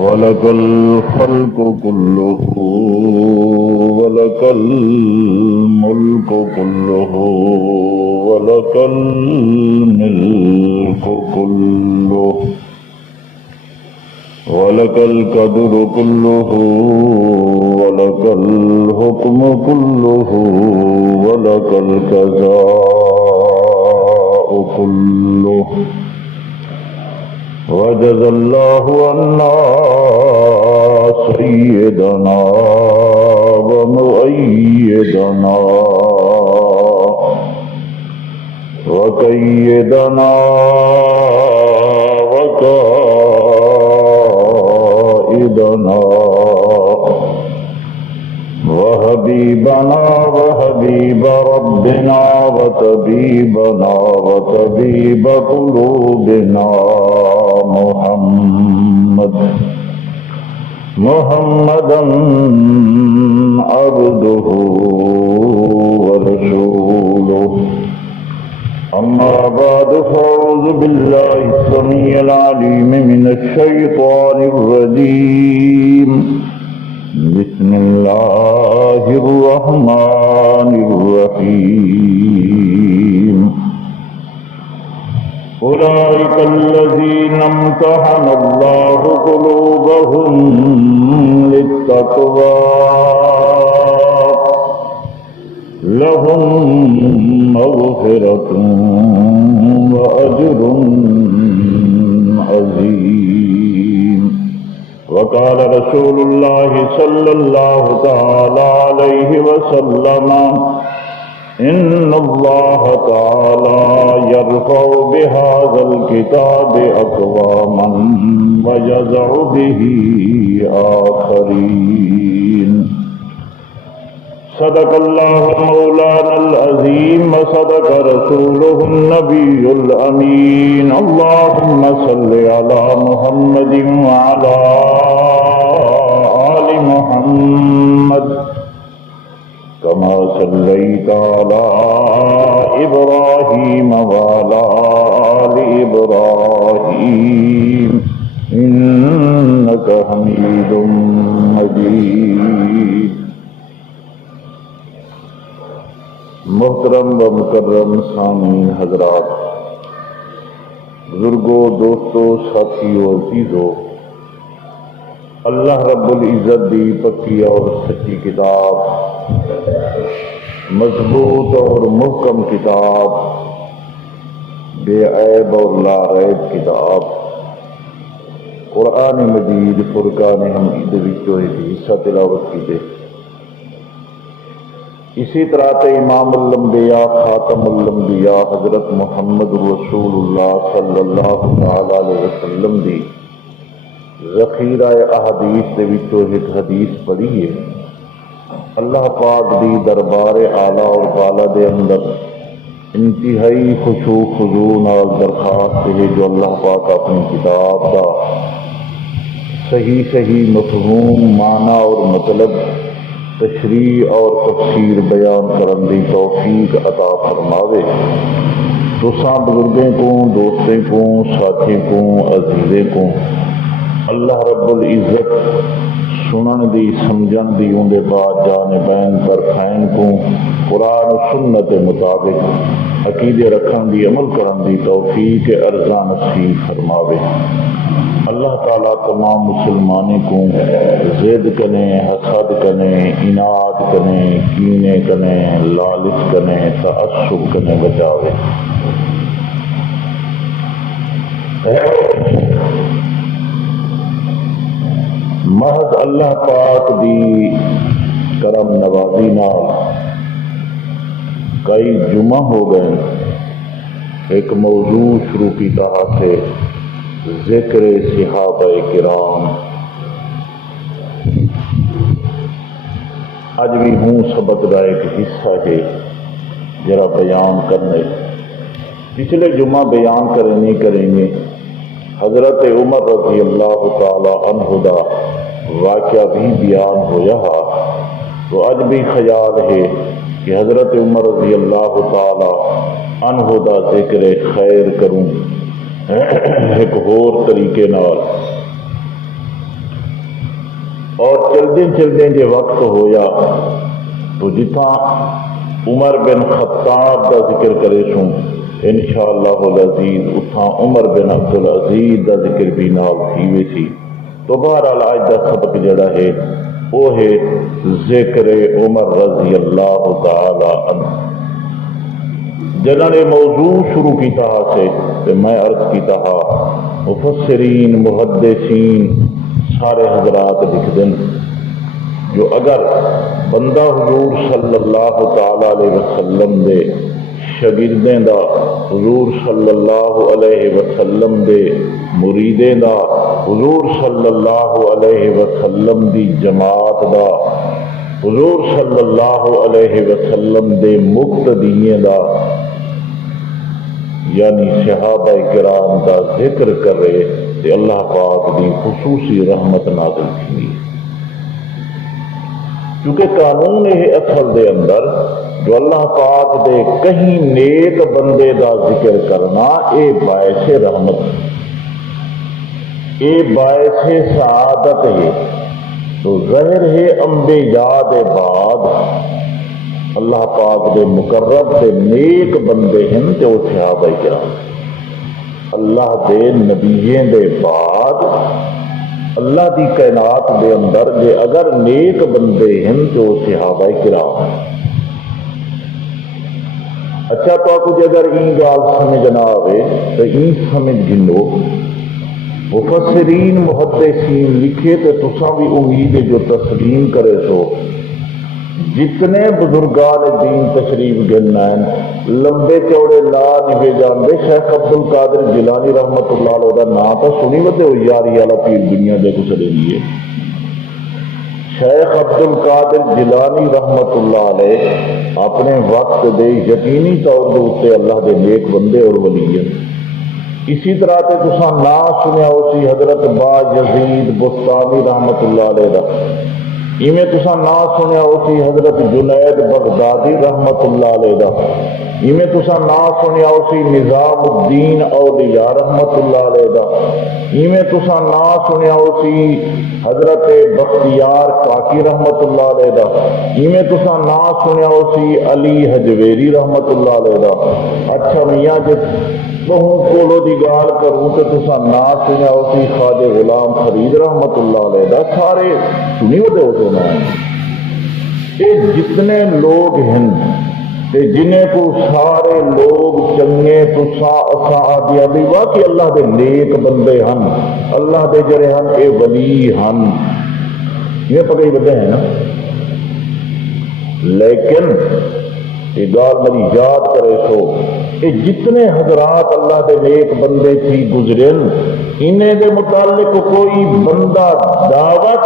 وَلَكَ الْخَلْقُ كُلُّهُ وَلَكَ الْمُلْكُ كُلُّهُ وَلَكَ الْمِلْكُ كُلُّهُ وَلَكَ الْقَدْرُ كُلُّهُ وَلَكَ الْحُكْمُ كُلُّهُ وَلَكَ الْجَزَاءُ كُلُّهُ وجزى الله عنا سيدنا ومؤيدنا وقيدنا وقائدنا وحبيبنا وحبيب ربنا وطبيبنا وطبيب قلوبنا محمدا عبده ورسوله أما بعد فأعوذ بالله السميع العليم من الشيطان الرجيم بسم الله الرحمن الرحيم أولئك الذين امتحن الله قلوبهم للتقوى لهم مغفرة وأجر عظيم وقال رسول الله صلى الله تعالى عليه وسلم إن الله تعالى يرفع بهذا الكتاب أقواما ويضع به آخرين صدق الله مولانا العظيم وصدق رسوله النبي الأمين اللهم صل على محمد وعلى آل محمد كما صليت على إبراهيم وعلى آل إبراهيم إنك حميد مجيد محترم و مکرم سامعین حضرات، بزرگوں، دوستوں، ساتھیوں، عزیزوں، اللہ رب العزت دی پکی اور سچی کتاب، مضبوط اور محکم کتاب، بے عیب اور لا ریب کتاب قرآن مجید فرقان حمید وچوں ایک حصہ تلاوت کیتے۔ اسی طرح تے امام الانبیاء خاتم الانبیاء حضرت محمد رسول اللہ صلی اللہ علیہ وسلم دی ذخیرہ احادیث دے وچوں ایک حدیث پڑھی ہے۔ اللہ پاک دی دربار اعلیٰ اور بالا دے اندر انتہائی خشوع خضوع نال درخواست ہے جو اللہ پاک اپنی کتاب دا صحیح مفہوم، معنی اور مطلب، تشریح اور تفسیر بیان کرن دی توفیق عطا فرماوے۔ تساں بزرگیں کو، دوستیں کو، ساتھیں کو، عزیزیں کو اللہ رب العزت سنن دی، سمجھن دی اندے بعد جانبین طرفین کو قرآن و سنت مطابق عقیدے رکھن دی، عمل کرن دی توفیق ارزاں نصیب فرماوے۔ اللہ تعالیٰ تمام مسلمانوں کو زد کنے، حسد کنے، اناد کنے، کینے کنے، لالچ کنے، تعصب کنے بچاوے۔ محض اللہ پاک دی کرم نوازی نال کئی جمعہ ہو گئے، ایک موضوع شروع کی طرح سے ذکر صحابہ کرام۔ اج بھی ہوں سبق کا ایک حصہ ہے ذرا بیان کرنے۔ پچھلے جمعہ بیان کریں گے حضرت عمر رضی اللہ تعالی عنہ دا واقعہ بھی بیان ہویا، تو اج بھی خیال ہے کہ حضرت عمر رضی اللہ تعالی عنہ دا ذکر خیر کروں ایک اور طریقے نال۔ اور چلدیں چلدیں جے وقت ہویا تو جتھاں عمر بن خطاب کا ذکر کرے سوں انشاءاللہ العزیز اتھاں عمر بن عبدالعزیز کا ذکر بھی نال تھی وے سی۔ تو بہرحال آج کا سبق جڑا ہے وہ ہے ذکر عمر رضی اللہ تعالی عنہ۔ جنہوں نے موضوع شروع کیتا سے تو میں عرض کیتا مفسرین محدثین سارے حضرات لکھ دیں جو اگر بندہ حضور صلی اللہ تعالی علیہ وسلم دے شاگردیں دا، حضور صلی اللہ علیہ وسلم دے مریدیں دا، حضور صلی اللہ علیہ وسلم دی جماعت دا، حضور صلی اللہ علیہ وسلم دے مقتدییں دا یعنی صحابہ کرام کا ذکر کرے تو اللہ پاک دی خصوصی رحمت نازل تھی۔ کیونکہ قانون ہے اصل دے اندر جو اللہ پاک دے کہیں نیک بندے دا ذکر کرنا اے باعث رحمت، اے باعث سعادت ہے۔ تو ظاہر ہے انبیاء دے بعد اللہ پاک دے مقرب دے نیک بندے ہیں تے وہ صحابہ کرام۔ اللہ دے نبیوں دے بعد اللہ دی کائنات دے اندر جے اگر نیک بندے ہیں تو وہ صحابہ کرام۔ اچھا تو آپ کو اگر این گال سمجھنا آئے تو این سمجھ گنو مفسرین محدثین لکھے تو تساں بھی امید جو تسلیم کرے سو جتنے بزرگان دین تشریف گننا ہیں لمبے چوڑے لا نبے جاندے شیخ عبدالقادر جیلانی رحمت اللہ علیہ دا نام تو سنی وتے ہو یاری والا پیر دنیا دے کو چلے لیے شیخ عبدالقادر جیلانی رحمت اللہ علیہ اپنے وقت دے یقینی طور دے اللہ دے نیک بندے اور ولی ہیں۔ اسی طرح تے تساں نام سنیا اسی حضرت با یزید بستانی رحمت اللہ علیہ دا، ایویں تساں نام سنیا اسی حضرت جنید بغدادی رحمت اللہ علیہ دا، ایویں تساں نام سنیا اسی نظام الدین اولیاء رحمت اللہ علیہ دا، ایویں تساں نام سنیا اسی حضرت بختیار کاکی رحمت اللہ علیہ دا، ایویں تساں نام سنیا اسی علی حجویری رحمت اللہ علیہ دا۔ اچھا میاں جے بہوں کولو دی گال کروں تو تساں نام سنیا اسی خواجہ غلام فرید رحمت اللہ علیہ دا، سارے سنی ہوتے ہوتے ہیں۔ یہ جتنے لوگ ہیں تے جنہیں کو سارے لوگ چنگے تساں اساں آدیا بھی واقعی اللہ دے نیک بندے ہن، اللہ دے جڑے ہن اے ولی ہن، یہ پتہ ہی بدے ہیں نا۔ لیکن یہ گال میری یاد کرے سو یہ جتنے حضرات اللہ دے نیک بندے تھی گزرن انہیں دے متعلق کوئی بندہ دعویٰ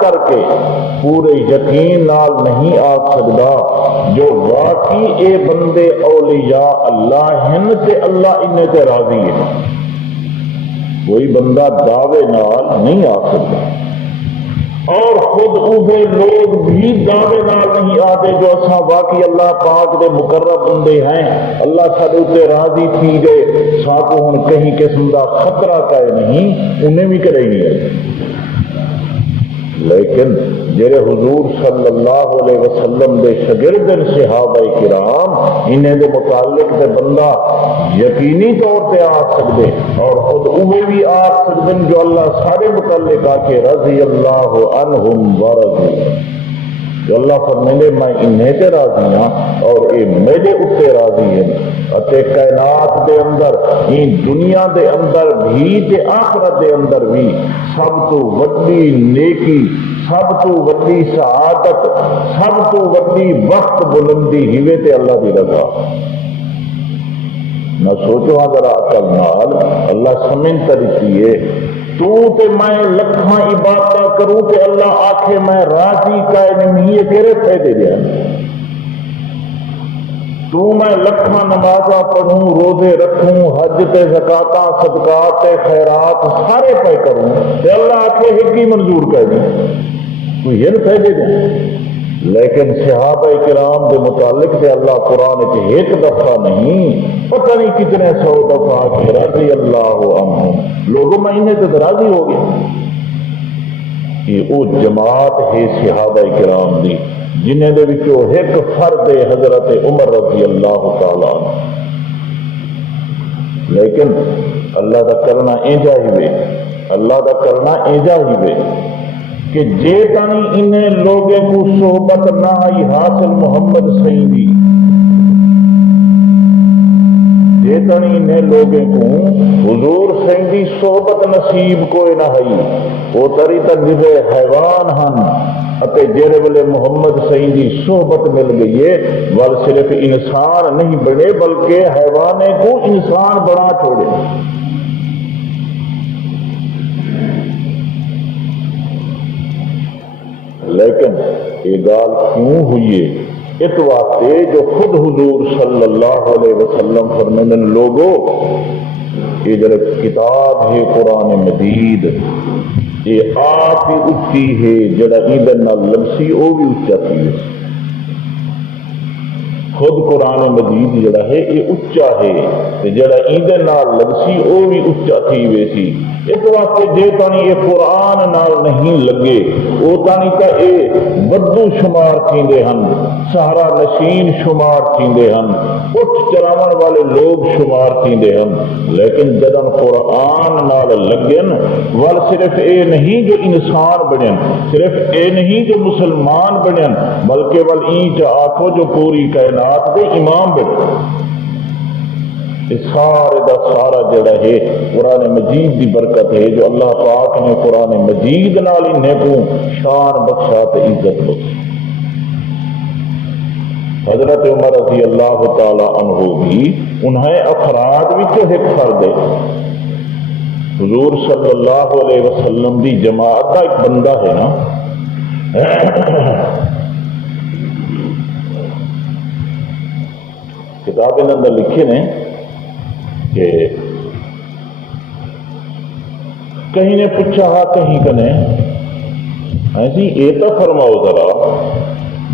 کر کے پورے یقین نال نہیں آ سکتا جو واقعی اے بندے اولیاء اللہ ہیں تے اللہ انہیں تے راضی ہے۔ کوئی بندہ دعوے نال نہیں آ سکتا اور خود اوہے لوگ بھی دعوے نال نہیں آتے جو اساں واقعی اللہ پاک دے مقرب بندے ہیں، اللہ ساڈے تے راضی تھی گئے، ساکو ہن کہیں قسم دا خطرہ کائے نہیں، انہیں بھی کرے نہیں آئی۔ لیکن جڑے حضور صلی اللہ علیہ وسلم دے شاگرد صحابہ کرام انہیں دے متعلق تے بندہ یقینی طور پہ آ سکتے اور خود اوے بھی آ سکتے جو اللہ سارے متعلق آ کے رضی اللہ عنہم ورضوا، جو اللہ فرمائے میں انہیں تے راضی ہاں اور اے میرے اوتے راضی ہیں۔ اتے کائنات دے اندر این دنیا دے اندر بھی تے آخرت دے اندر بھی سب تو وڈی نیکی، سب تو وڈی سعادت، سب تو وڈی وقت بلندی ہیوے تے اللہ دی رضا۔ نہ سوچو اگر عقل نال اللہ سمجھتا دیتی ہے تو تے میں لکھاں عبادت کروں تے اللہ آکھے میں راضی کائے نہیں، یہ تیرے فائدے دیا۔ تو میں لکھاں نمازاں پڑھوں، روزے رکھوں، حج تے زکاتاں صدقات تے خیرات سارے پہ کروں تے اللہ آکھے ایک ہی منظور کر دیں، کوئی یہ فائدے دیں۔ لیکن صحابہ کرام کے متعلق سے اللہ قرآن کے ایک دفعہ نہیں پتہ نہیں کتنے سو دفعہ کہ رضی اللہ عنہم، لوگوں مہینے تو راضی ہو گئے. یہ وہ جماعت ہے صحابہ کرام دی جنہیں دے وچوں ایک فرد حضرت عمر رضی اللہ تعالی عنہ. لیکن اللہ دا کرنا ایجا ہی وے، اللہ دا کرنا ایجا ہی وے کہ جے تانی انہیں لوگوں کو صحبت نہ آئی حاصل محمد سیدی، جے تانی انہیں لوگوں کو حضور سیدی صحبت نصیب کوئی نہ آئی، وہ تری تا نبے حیوان ہن اتے جیرے والے محمد سیدی صحبت مل گئی ہے ول صرف انسان نہیں بنے بلکہ حیوانے کو انسان بنا چھوڑے. لیکن یہ گال کیوں ہوئی ہے؟ اس واسطے جو خود حضور صلی اللہ علیہ وسلم فرماتے ہیں لوگوں یہ جو کتاب ہے قرآن مجید یہ آپ ہی اچھی ہے، جڑا ایندن نال لبسی وہ بھی اچا تھی. خود قرآن مجید جڑا ہے یہ اچا ہے، جڑا ایندن نال لبسی وہ بھی اچا تھی ویسی. اس واسطے جے تانی یہ قرآن نال نہیں لگے وہ تانی کا یہ بدو شمار تھیندے ہن، سہارا نشین شمار تھیندے ہن، اٹھ چلاون والے لوگ شمار تھیندے ہن. لیکن جدن قرآن نال لگن ول صرف اے نہیں جو انسان بنن، صرف اے نہیں جو مسلمان بنن، بلکہ ول این چ آکھو جو پوری کائنات دے امام بنن. سارے دا سارا جڑا ہے قرآن مجید دی برکت ہے جو اللہ پاک نے قرآن مجید نال انہیں کو شان بخشا تے عزت بخشی. حضرت عمر رضی اللہ تعالی عنہ بھی انہیں افراد وچ ایک فرد ہے. حضور صلی اللہ علیہ وسلم دی جماعت کا ایک بندہ ہے نا، کتاب اندر لکھے نے کہ کہیں نے پوچھا کہیں کنے ایسی یہ تو فرماؤ ذرا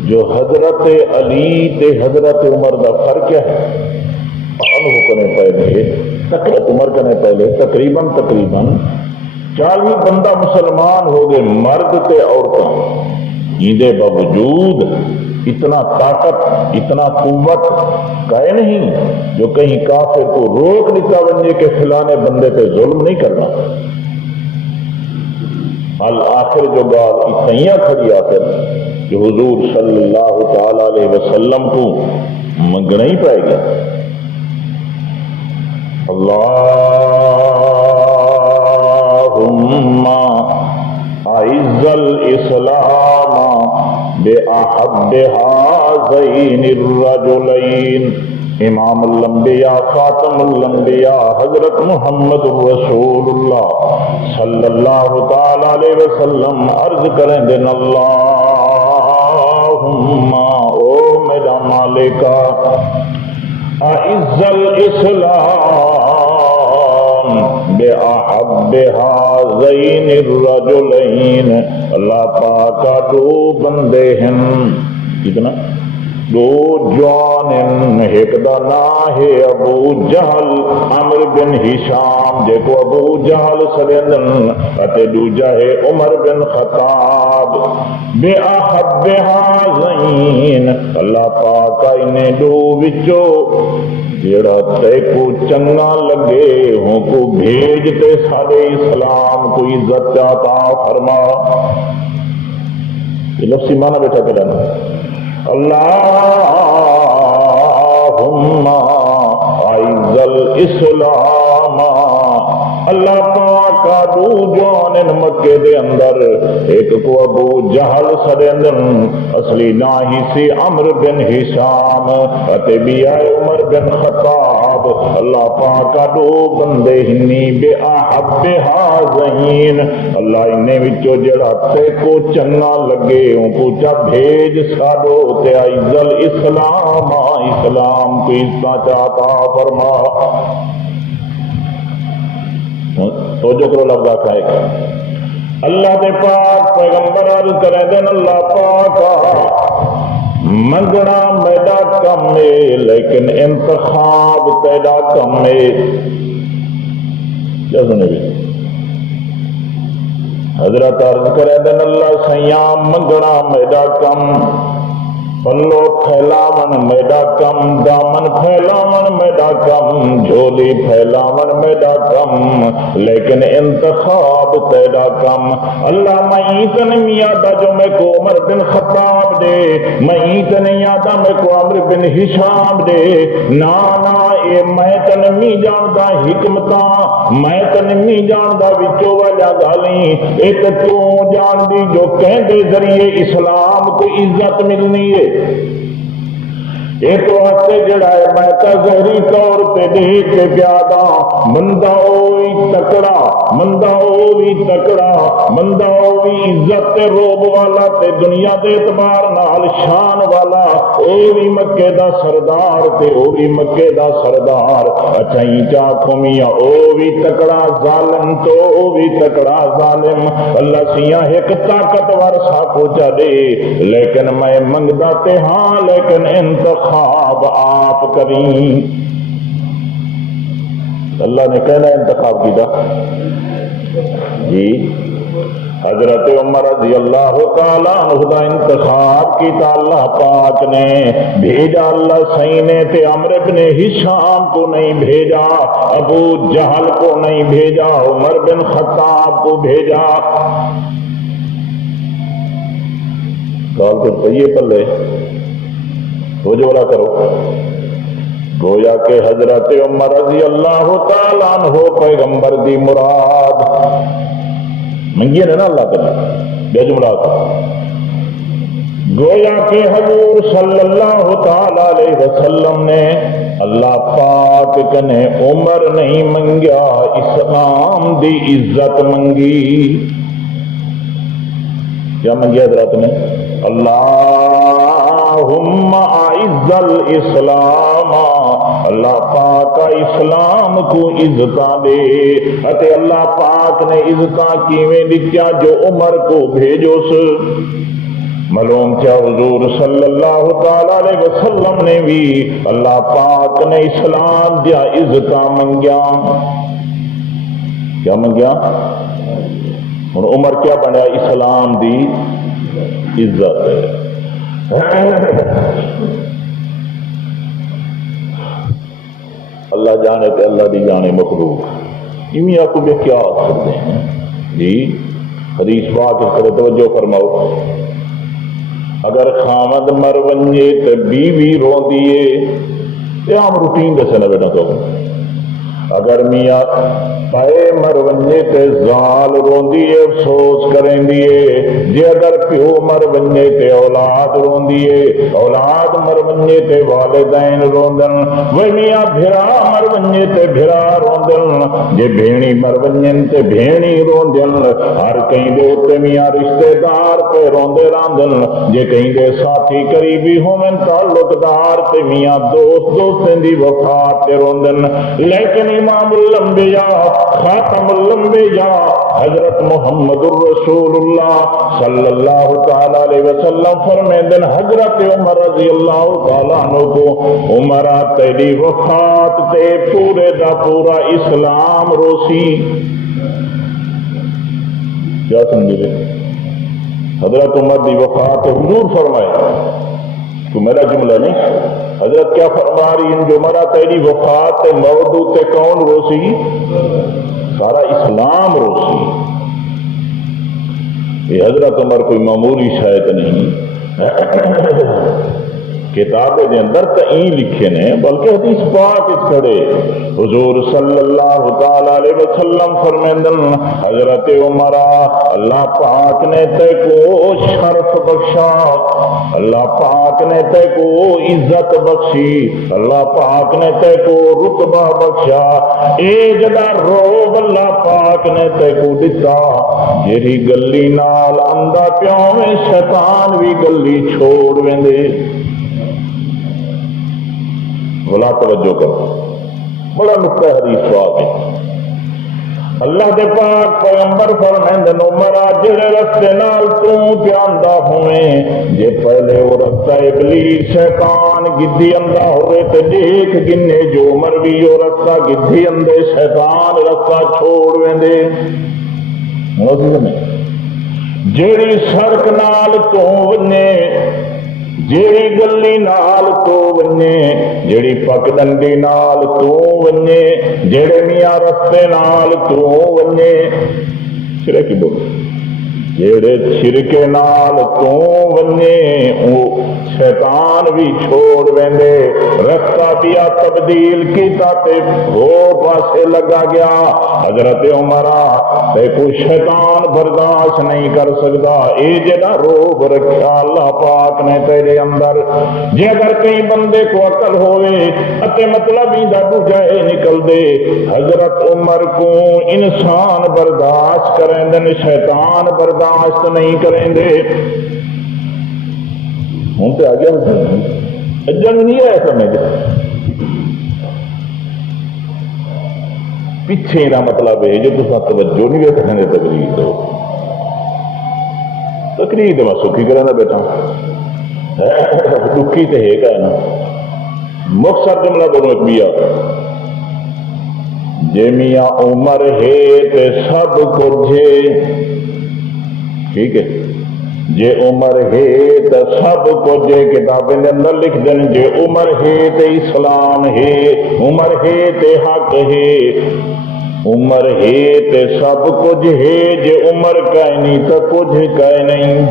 جو حضرت علی تے حضرت عمر دا فرق کیا ہے؟ عنہ کنے پہلے حضرت عمر کنے پہلے تقریباً 40 بندہ مسلمان ہو گئے، مرد تے عورتیں. ایندے باوجود اتنا طاقت اتنا قوت کہے نہیں جو کہیں کافر کو روک نکا بننے کے فلانے بندے پہ ظلم نہیں کرنا. آخر جو بات اتنیاں کھڑی آتے کہ حضور صلی اللہ تعالی علیہ وسلم کو منگنا ہی پائے گا. اللہم اعز الاسلام بأحب هذین الرجلین. امام الانبیاء خاتم الانبیاء حضرت محمد رسول اللہ صلی اللہ تعالی علیہ وسلم عرض کریں دن اللہم او میرا مالکا اعز الاسلام بأحب هذین الرجلین. اللہ پاکا دو بندے ہیں، کتنا دو جوان، ایک دا نا ہے ابو جہل عمر بن ہشام جے کو ابو جہل سرندن اتے دوجا ہے عمر بن خطاب. بے احب ہذین اللہ پاک انہیں دو وچو جیڑا تے کو چنگا لگے ہوں کو بھیجتے سارے اسلام کو عزت عطا فرما. یہ لفظی معنی بیٹھا کرانا اللہم اعز الاسلام. اللہ پاک دو جوان مکے دے اندر، ایک کو ابو جہل سدے اندر اصلی ناہی سی عمر بن ہشام اتے بھی آئے عمر بن خطاب. اللہ پاک دو بندے ہنی بے احب ہذین اللہ انہیں وچو جڑا تے کو چنگا لگے ان کو جب بھیج سادو تے اعز الاسلام اسلام کو عزت عطا فرما. تو جو کرو لفظ کھائے گا اللہ دے پاک پیغمبر عرض کریں دین اللہ پاکا منگنا میڈا کم ہے لیکن انتخاب تیڑا کم ہے. کیا سنے بھی حضرت عرض کرے دن اللہ سیاں منگنا میڈا کم، پلو پھیلاون میڈا کم، دامن پھیلاون میڈا کم، جھولی پھیلاون میڈا کم، لیکن انتخاب تیرا کم۔ اللہ میں تن یادا جو میں کو عمر بن خطاب دے، میں تن یادا میں کو عمر بن ہشام دے، نا اے میں تن می جاندا حکمتاں، میں تن می جاندا وچوں والا گالیں، اے تے تو جان دی جو کہندے ذریعے اسلام کو عزت ملنی ہے۔ یہ تو ہستے جڑا ہے میں تا ظہری طور پہ دیکھ کے پیادا، بندہ اوی تکڑا، بندہ اوی تکڑا، بندہ اوی عزت تے روب والا تے دنیا دے اعتبار نال شان والا، اوی مکے دا سردار تے اوی مکے دا سردار، اچھا ہی چاکو میاں اوی تکڑا ظالم تو اوی تکڑا ظالم۔ اللہ سیاں ایک طاقتور سا کو چلے، لیکن میں منگدا تے ہاں لیکن انتخاب آپ کریں۔ اللہ نے کہنا انتخاب کیتا جی، حضرت عمر رضی اللہ تعالیٰ عنہ دا انتخاب کیتا اللہ پاک نے، بھیجا اللہ صحیح نے تے عمر بن ہشام کو نہیں بھیجا، ابو جہل کو نہیں بھیجا، عمر بن خطاب کو بھیجا۔ کال تو پہیے پلے ہو جو بلا کرو، گویا کہ حضرت عمر رضی اللہ تعالیٰ عنہ پیغمبر دی مراد منگی ہے نا اللہ تعالیٰ بے جملہ کا، گویا کہ حضور صلی اللہ تعالیٰ علیہ وسلم نے اللہ پاک کنے عمر نہیں منگیا، اسلام دی عزت منگی۔ کیا منگیا حضرت نے؟ اللہم اعز الاسلام، اللہ پاک اسلام کو عزتاں دے، اتے اللہ پاک نے عزتاں کیویں دتیا جو عمر کو بھیجو س۔ معلوم کیا حضور صلی اللہ تعالی علیہ وسلم نے بھی اللہ پاک نے اسلام دیا عزتاں منگیا۔ کیا منگیا؟ اور عمر کیا بنیا؟ اسلام دی عزت ہے۔ اللہ جانے تے اللہ دی جانے مخلوق امیا کو بے کیا کرتے ہیں جی۔ حدیث پاک کرے توجہ فرماؤ، اگر خامد مر ونجے تے بیوی رو دیے، یہ عام روٹین دسے نا بیٹا تو، اگر میاں پائے مر ونجے تے زال روندی ہے افسوس کریں دیے، جے اگر پیو مر ونجے تے اولاد روندی ہے، اولاد مر ونجے تے والدین روندن، وہ میاں بھرا مر ونجے تے بھرا روندن، جے بھینی مر ونجن تے بھینی روندن، ہر کہیں دے تے میاں رشتہ دار تے روندے راندن، جے کہیں دے ساتھی قریبی ہومن تعلق دار تے میاں دوست دوستیں دی وفات تے روندن۔ لیکن امام الانبیاء خاتم الانبیاء حضرت محمد الرسول اللہ صلی اللہ تعالی علیہ وسلم فرمیندن حضرت عمر رضی اللہ تعالیٰ عنہ کو، عمرہ تیری وفات تے پورے دا پورا اسلام روسی۔ کیا سمجھے؟ حضرت عمر دی وفات حضور فرمائے، تو میرا جملہ نہیں، حضرت کیا فرما رہی ہیں؟ جو مرا تیری وفات تے موت تے کون روسی؟ سارا اسلام روسی۔ یہ حضرت عمر کوئی معمولی شاید نہیں، کتابیں دے اندر تو این لکھے نے، بلکہ حدیث پاک اس کھڑے حضور صلی اللہ تعالی علیہ وسلم فرمیندن حضرت عمر اللہ پاک نے تے کو شرف بخشا، اللہ پاک نے تے کو عزت بخشی، اللہ پاک نے تے کو رتبہ بخشا، اے جدا روب اللہ پاک نے تے کو دتا، جیری گلی نال اندھا پیوں میں شیطان بھی گلی چھوڑ ویندے۔ بلا توجہ کرو، بڑا نقطہ حدیث سوال ہے۔ اللہ دے پاک پیغمبر فرمائندن عمرہ جڑے رستے نال تو پیاندا ہوئے، جے پہلے وہ رستہ ابلیس شیطان گدی اندہ ہوئے تے دیکھ گنے جو عمر بھی وہ رستہ گدی اندے شیطان رستہ چھوڑ ویندے۔ جیڑی سڑک نال تو ونے، جیڑی گلی نال تو ونے، جیڑی پک ڈنڈی نال تو ونے، جیڑے میاں رستے نال تو ونے، سرے کی بولو، جیڑے چھرکے نال تو ونے او شیطان بھی چھوڑ ویندے، رستہ دیا تبدیل کیتا تے وہ پاسے لگا گیا۔ حضرت عمرہ تے کوئی شیطان برداشت نہیں کر سکتا، اے جڑا روب رکھا اللہ پاک نے تیرے اندر، جے اگر کئی بندے کو عقل ہوئے اتے مطلب ہی دا بجائے نکل دے، حضرت عمر کو انسان برداشت کریں دن، شیطان برداشت نہیں کریں گے۔ ہوں تو آگے جنگ نہیں ہے سمجھ، پیچھے نہ مطلب ہے جو تصا توجہ نہیں دے سکیں تقریر دو، تقریر تو بس سکھی کریں بیٹا دکھی تو ہے کہ نا مختصر جملہ بولو میاں، جے میاں عمر ہے تے سب کچھ ہے، ٹھیک ہے، جے عمر ہے تو سب کچھ کتابیں اندر لکھ دیں، جے عمر ہے تو اسلام ہے، عمر ہے تو حق ہے، عمر ہے تو سب کچھ ہے، جے عمر کا نہیں تو کچھ کا نہیں،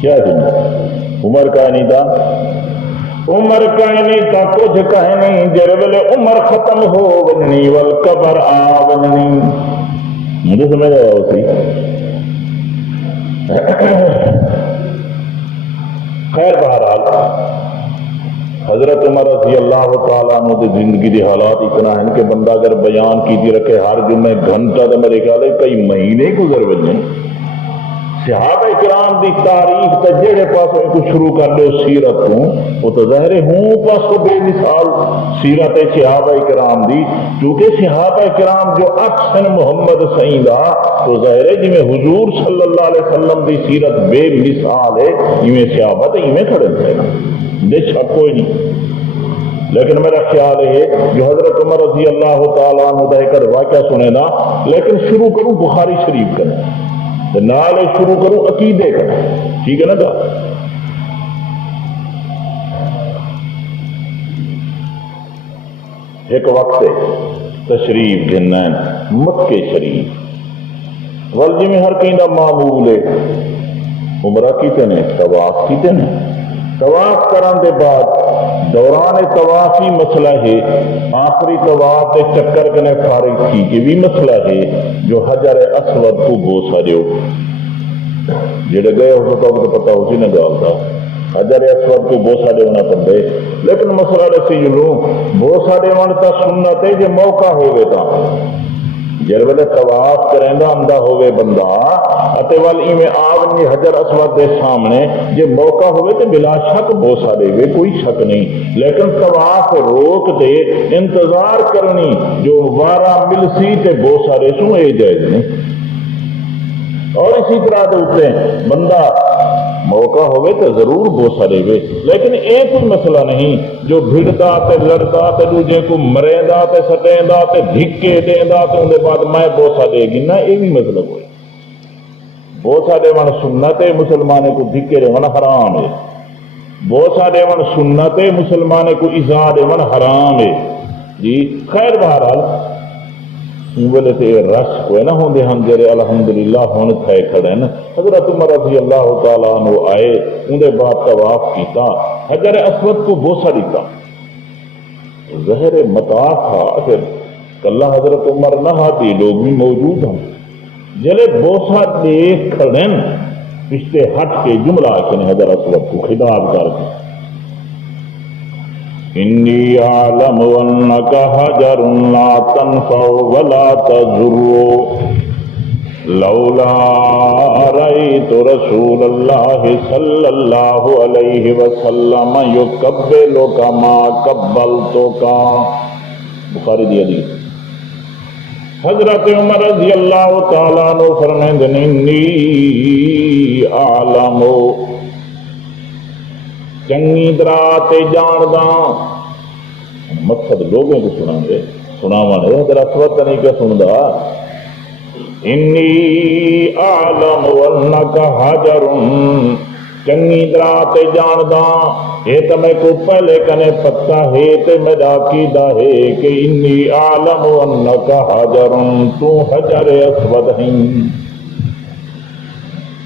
کیا جی عمر کا نہیں تھا، عمر کا نہیں تھا کچھ کا نہیں، جر ویلے عمر ختم ہو ونی والقبر آ ونی، مجھے سمجھ آیا اسی خیر بہرحال حضرت عمر رضی اللہ تعالیٰ عنہ کی زندگی کے حالات اتنا ہیں کہ بندہ اگر بیان کیتی رکھے ہر جمعے گھنٹہ تو میرے خیال ہے کئی مہینے گزر بجے۔ صحابہ کرام دی تاریخ تے جہے پاسوں کو شروع کر لو سیرت تو وہ تو ظاہر ہوں پاسوں بے مثال سیرت صحابہ کرام دی، کیونکہ صحابہ کرام جو اکثر محمد سعیدہ تو ظاہر ہے جی میں حضور صلی اللہ علیہ وسلم دی سیرت بے مثال ہے، میں صحابہ تو میں کھڑے تھے نا بے شک کوئی نہیں، لیکن میرا خیال ہے جو حضرت عمر رضی اللہ تعالیٰ عنہ کا ایک واقعہ سنے نا، لیکن شروع کروں بخاری شریف کریں نال شروع کروں عقیدے کا، ٹھیک ہے نا گا؟ ایک وقت تشریف دینا مکے شریف ورجی میں ہر کہیں دا معمول ہے، عمرہ کیتے نے طواف کیتے نے، طواف کرن دے بعد دوران طواف ہی مسئلہ ہے، آخری طواف دے چکر کنے فارغ تھی کہ بھی مسئلہ ہے جو حجر اسود کو بوسا دیو، جڑے گئے ہو تو پتا ہو سی نہ گالتا حجر اسود کو بوسا دیونا پڑے، لیکن مسئلہ رسی جلوں بوسا دیونا تا سنت ہے جو موقع ہوئے تا جر ویلے طواف کریں گا اندہ ہوئے بندہ اتے والی میں آونی حجر اسود دے سامنے جے موقع ہوئے تو بلا شک بوسا دے گے، کوئی شک نہیں، لیکن طواف روک دے انتظار کرنی جو وارہ ملسی تے بوسا دے سوں اے جائز نہیں۔ اور اسی طرح دوتے بندہ موقع ہوئے تو ضرور بوسا دے گے، لیکن ایک کوئی مسئلہ نہیں جو بھڑدا تے لڑدا تے دوجے کو مریندا تے سٹیندا تے دھکے دیندا تے اندے بعد میں بوسا دے گی نہ، یہ بھی مطلب ہوئے بوسا دے من سنت مسلمانے کو دھکے دے من حرام ہے، بوسا دے من سنت مسلمانے کو ایذا دے من حرام ہے جی۔ خیر بہرحال ویلے سے رش کوئی نہ ہوندے ہم جڑے الحمدللہ ہون تھے کھڑے نا، حضرت عمر رضی اللہ تعالیٰ عنہ آئے اندے بعد طواف کیتا، حجر اسود کو بوسا دیتا، ظاہر مطاف تھا پھر کلہ حضرت عمر نہ ہاتھی لوگ بھی موجود ہیں جلے بوسا دیکھ کھڑے پچھتے ہٹ کے جملہ کے حجر اسود کو خطاب کر کے انی اعلم انک حجر لا تنفع ولا تضر لولا رأیت رسول اللہ صلی اللہ علیہ وسلم یقبلک ما قبلتک، بخاری دی حدیث۔ حضرت عمر رضی اللہ تعالیٰ عنہ فرمائیں انی اعلم چنگی درات جانداں، مقصد لوگوں کو سنا دے سناوا نے حضرت اسود نہیں کیا سندا، انی اعلم انک حجر، چنگی طرح تے جاندا اے تے میں کو پہلے کنے پتہ ہے تے میرا عقیدہ ہے کہ انی اعلم انک حجر، تو حجر اسود ہے۔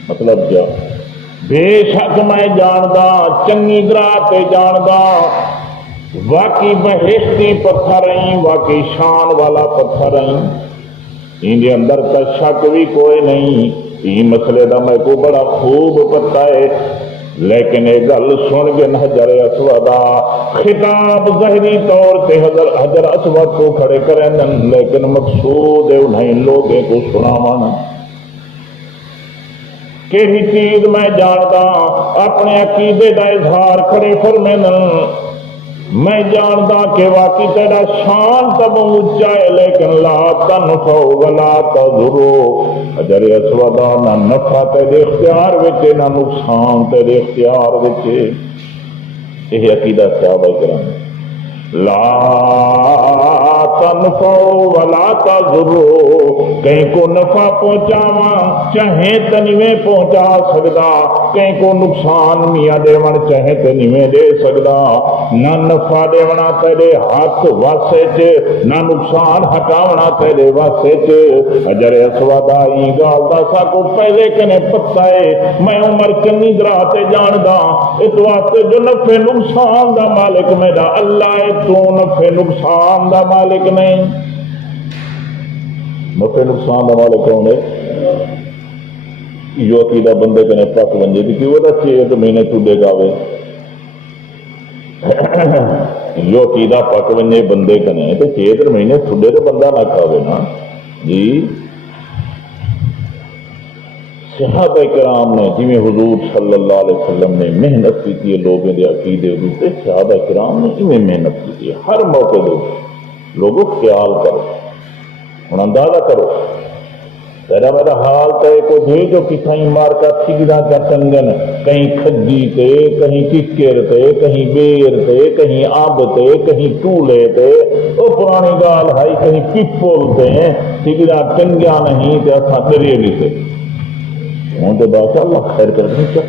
مطلب کیا؟ بے شک میں جاندا، چنگی طرح تے جاندا واقعی بہشتی پتھر ہیں، واقعی شان والا پتھر ہیں، ان دے اندر کا شک بھی کوئی نہیں، یہ مسئلے دا میں کو بڑا خوب پتہ ہے۔ لیکن یہ گل سن کے حجر اسود خطاب ظاہری طور سے حجر اسود کو کھڑے کریں، لیکن مقصود ہے انہیں لوگوں کو سناوانا۔ کہی چیز میں جانتا اپنے عقیدے کا اظہار کرے فرمائیں، میں جانتا کہ واقعی تیرا شان تب اونچا ہے، لیکن لا تنفع ولا تضر، حجر اسود نہ نفع تیرے اختیار وچ نہ نقصان تیرے اختیار وچ۔ یہ عقیدہ صحابہ کرام، لا تنفع ولا تضر، کہیں کو نفع پہنچاواں چاہے تنویں پہنچا سکدا، کہیں کو نقصان میاں دیون چاہے تنویں دے سکدا، نہ نفع دیونا تیرے ہاتھ واسے چ، نہ نقصان ہٹاونا تیرے واسے چ۔ حجر اسود آئی گال دا ساکو پہلے کنے پتہ ہے، میں عمر کنی درا تے جاندا، اس واسطے جو نفع نقصان دا مالک میرا اللہ ہے، تو نفع نقصان دا مالک نہیں۔ نفع نقصان دا مالک کون ہے؟ جو عقیدہ بندے کنے پک ونجے کہ وہ 6 مہینے ٹوڈے گاوے، جو عقیدہ پک ونجے بندے کنے تو 6 مہینے ٹوڈے تو بندہ نہ کھاوے نا جی۔ صحابہ کرام نے جی حضور صلی اللہ علیہ وسلم نے محنت کی تھی لوگوں کے عقیدے دوسرے، صحابہ کرام نے جی محنت کی تھی ہر موقع دو۔ لوگوں خیال کرو، ہوں اندازہ کرو تیرا میرا حال تے کو دے جو کتھائی مار کا ٹھگڑا کا ٹنگن، کہیں کھجی تے، کہیں ککر تے، کہیں بیر تے، کہیں آب تے، کہیں ٹولے تے، وہ پرانی گال ہائی کہیں پپول تے ٹھگڑا ٹنگیا نہیں تے اصا ڈرے بھی تے ہوں تو بادشاہ اللہ خیر کر دیں۔ کیا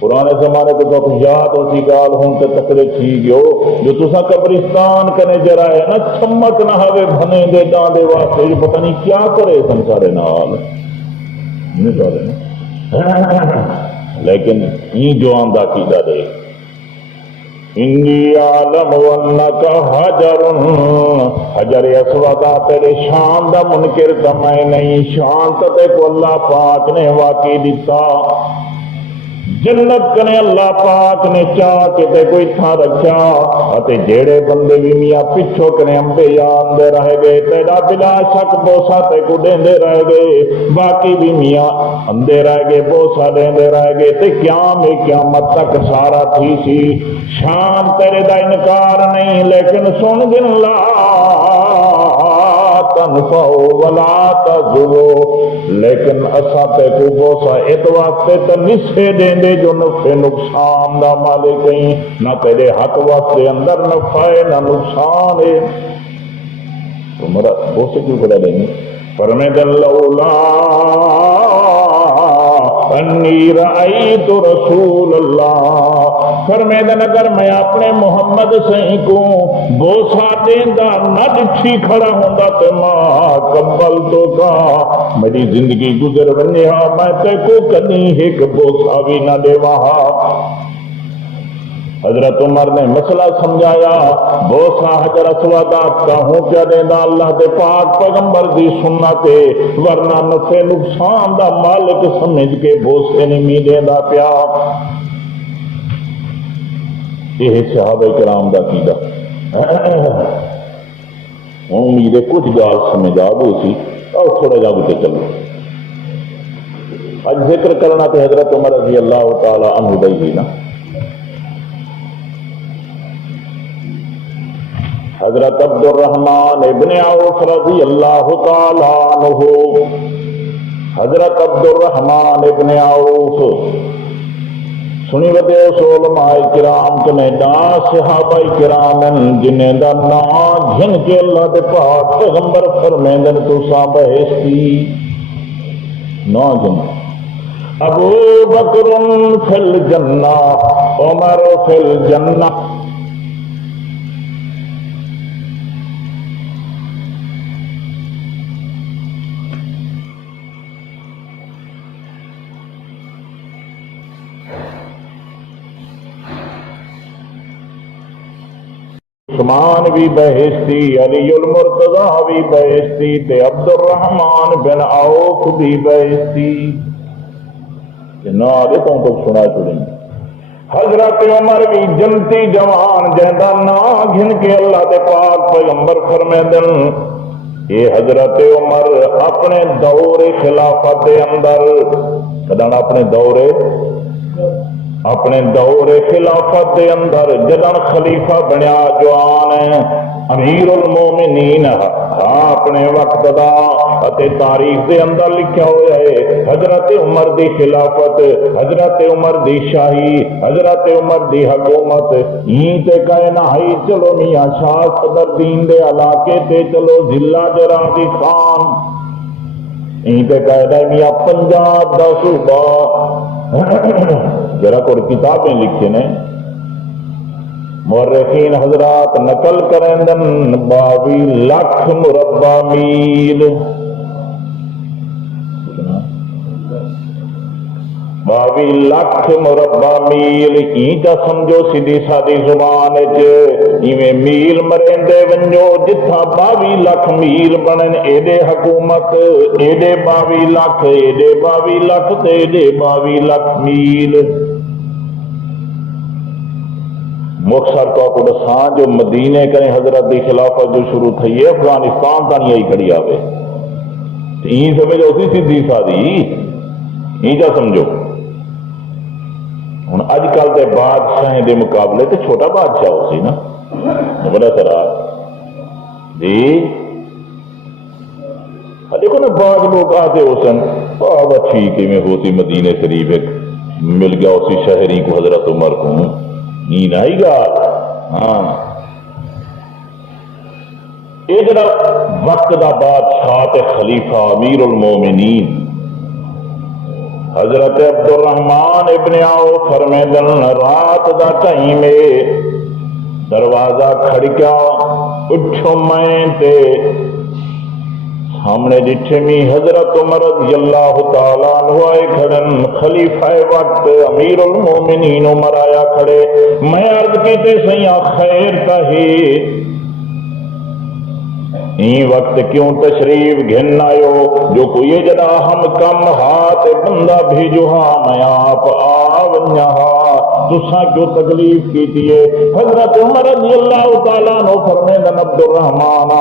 پرانے زمانے کو تو یاد ہوتی گال ہوں تو تکڑے تھی گیو جو تسا قبرستان کنے جرا ہے نا چمک نہ ہوے بھنے دے ڈاندے واسطے جو پتہ نہیں کیا کرے سنسارے نال نہیں کرے، لیکن یہ جو آندہ کی دے انی عالم انک حجر، حجر اسود تیرے شان دا منکر تو میں نہیں، شان تے کو اللہ پاک نے واقعی دیتا، جنت کنے اللہ پاک نے چاہ کے تے کوئی تھا رکھا، اتے جیڑے بندے بھی میاں پچھو کنے امبے یان دے رہ گئے تیرا بلا شک بوسا تے کو دین دے رہ گئے، باقی بھی میاں اندے رہ گئے بوسا دین دے رہ گئے تے قیامت تک سارا تھی سی۔ شان تیرے دا انکار نہیں، لیکن سن گن لا تنفع ولا تضر، لیکن اسا تے کو بوسا اس واسطے تے نسے دین دے جو نفع نقصان دا مالک ہیں، نہ تیرے حق واسطے اندر نفع ہے نہ نقصان ہے۔ تو مرا بوسے کیوں کھڑا دیں گے؟ فرمائے لولا انی رأیت رسول اللہ، فرمائے اگر میں اپنے محمد صحیح کو بوسا دیندا نہ ڈٹھی کھڑا ہوندا تے ماں قبل تو کا میری زندگی گزر ونیا میں تے کو کدی ایک بوسا بھی نہ دیواں۔ حضرت عمر نے مسئلہ سمجھایا، بوسا حجر اسود کا ہوں کیا دینا اللہ دے پاک پیغمبر دی سنت ہے، ورنہ نفع نقصان دا مالک سمجھ کے بوسے نہیں دینا پیا۔ یہ صحابہ کرام دا عقیدہ۔ امید کچھ گال سمجھ آ گئی سی اور تھوڑا جا کے چلو۔ اج ذکر کرنا تے حضرت عمر رضی اللہ تعالی عنہ دا ہی نا۔ حضرت عبد الرحمن ابن عوف رضی اللہ تعالی عنہ، حضرت عبد الرحمن ابن عوف سنی وتے علماء کرام کینیڈا صحابہ کرام جنہیں دا نام گھن کے اللہ دے پاک پیغمبر فرمیندن تساں بہشتی نہ گھن ابو بکر فی الجنہ عمر فی الجنہ عثمان بھی بہشتی علی المرتضیٰ بھی بہشتی تے عبد الرحمن بن عوف بھی بہشتی نارے تو سنا چھوڑیں حضرت عمر بھی جنتی جوان جہاں نا گھن کے اللہ دے پاک پیغمبر فرمیندن یہ حضرت عمر اپنے دور خلافت دے اندر کدان اپنے دور خلافت دے اندر جدن خلیفہ بنیا جوان ہے امیر المومنین اپنے وقت دا اتے تاریخ دے اندر لکھا ہوا ہے حضرت عمر دی خلافت حضرت عمر دی شاہی حضرت عمر دی حکومت تے کہنا ہے چلو میاں شاہ صدر دین دے علاقے تے چلو ضلع جرا دی خان تے کہنا ہے میاں پنجاب دا صوبہ ذرا کو کتابیں لکھے نے مورخین حضرات نقل کرندن 22 لاکھ مربع میل 22 لاکھ مربع میل کا سمجھو سیدھی سادی زبان ایویں میل مرندے ونجو جتھا 22 لاکھ میل بنن ایڈے حکومت ایڈے 22 لاکھ ایڈے 22 لاکھ تے ایڈے 22 لاکھ میل مختصر طور پر دساں جو مدینے کریں حضرت دی خلافت جو شروع تھی ہے افغانستان تانی آئی کھڑی آوے این سمجھو سی سیدھی سادی این جا سمجھو ہن اج کل دے بادشاہیں دے مقابلے تے چھوٹا بادشاہ ہو سی نا بڑا سرا جی دیکھو نا بعض لوگ آتے ہو سن بابا ٹھیک ہے میں ہوتی مدینے قریب ایک مل گیا اسی شہری کو حضرت عمر کو نیند آئی گا ہاں یہ جڑا وقت دا بادشاہ تے خلیفہ امیر المومنین حضرت عبد الرحمن ابن عوف فرمیندن رات دا ٹائم دروازہ کھڑکیا اٹھو میں تے سامنے ڈٹھے می حضرت عمر رضی اللہ تعالیٰ عنہ آئے کھڑن خلیفہ وقت امیر المومنین عمر آیا کھڑے میں عرض کیتے سیاں خیر کہی این وقت کیوں تشریف گھن آئیو جو کوئی جدا ہم کم ہاتھ بندہ بھیجو ہاں میں آپ آونیا تساں کیوں تکلیف کی تیے حضرت عمر رضی اللہ تعالیٰ عنہ فرمیندن عبد الرحمن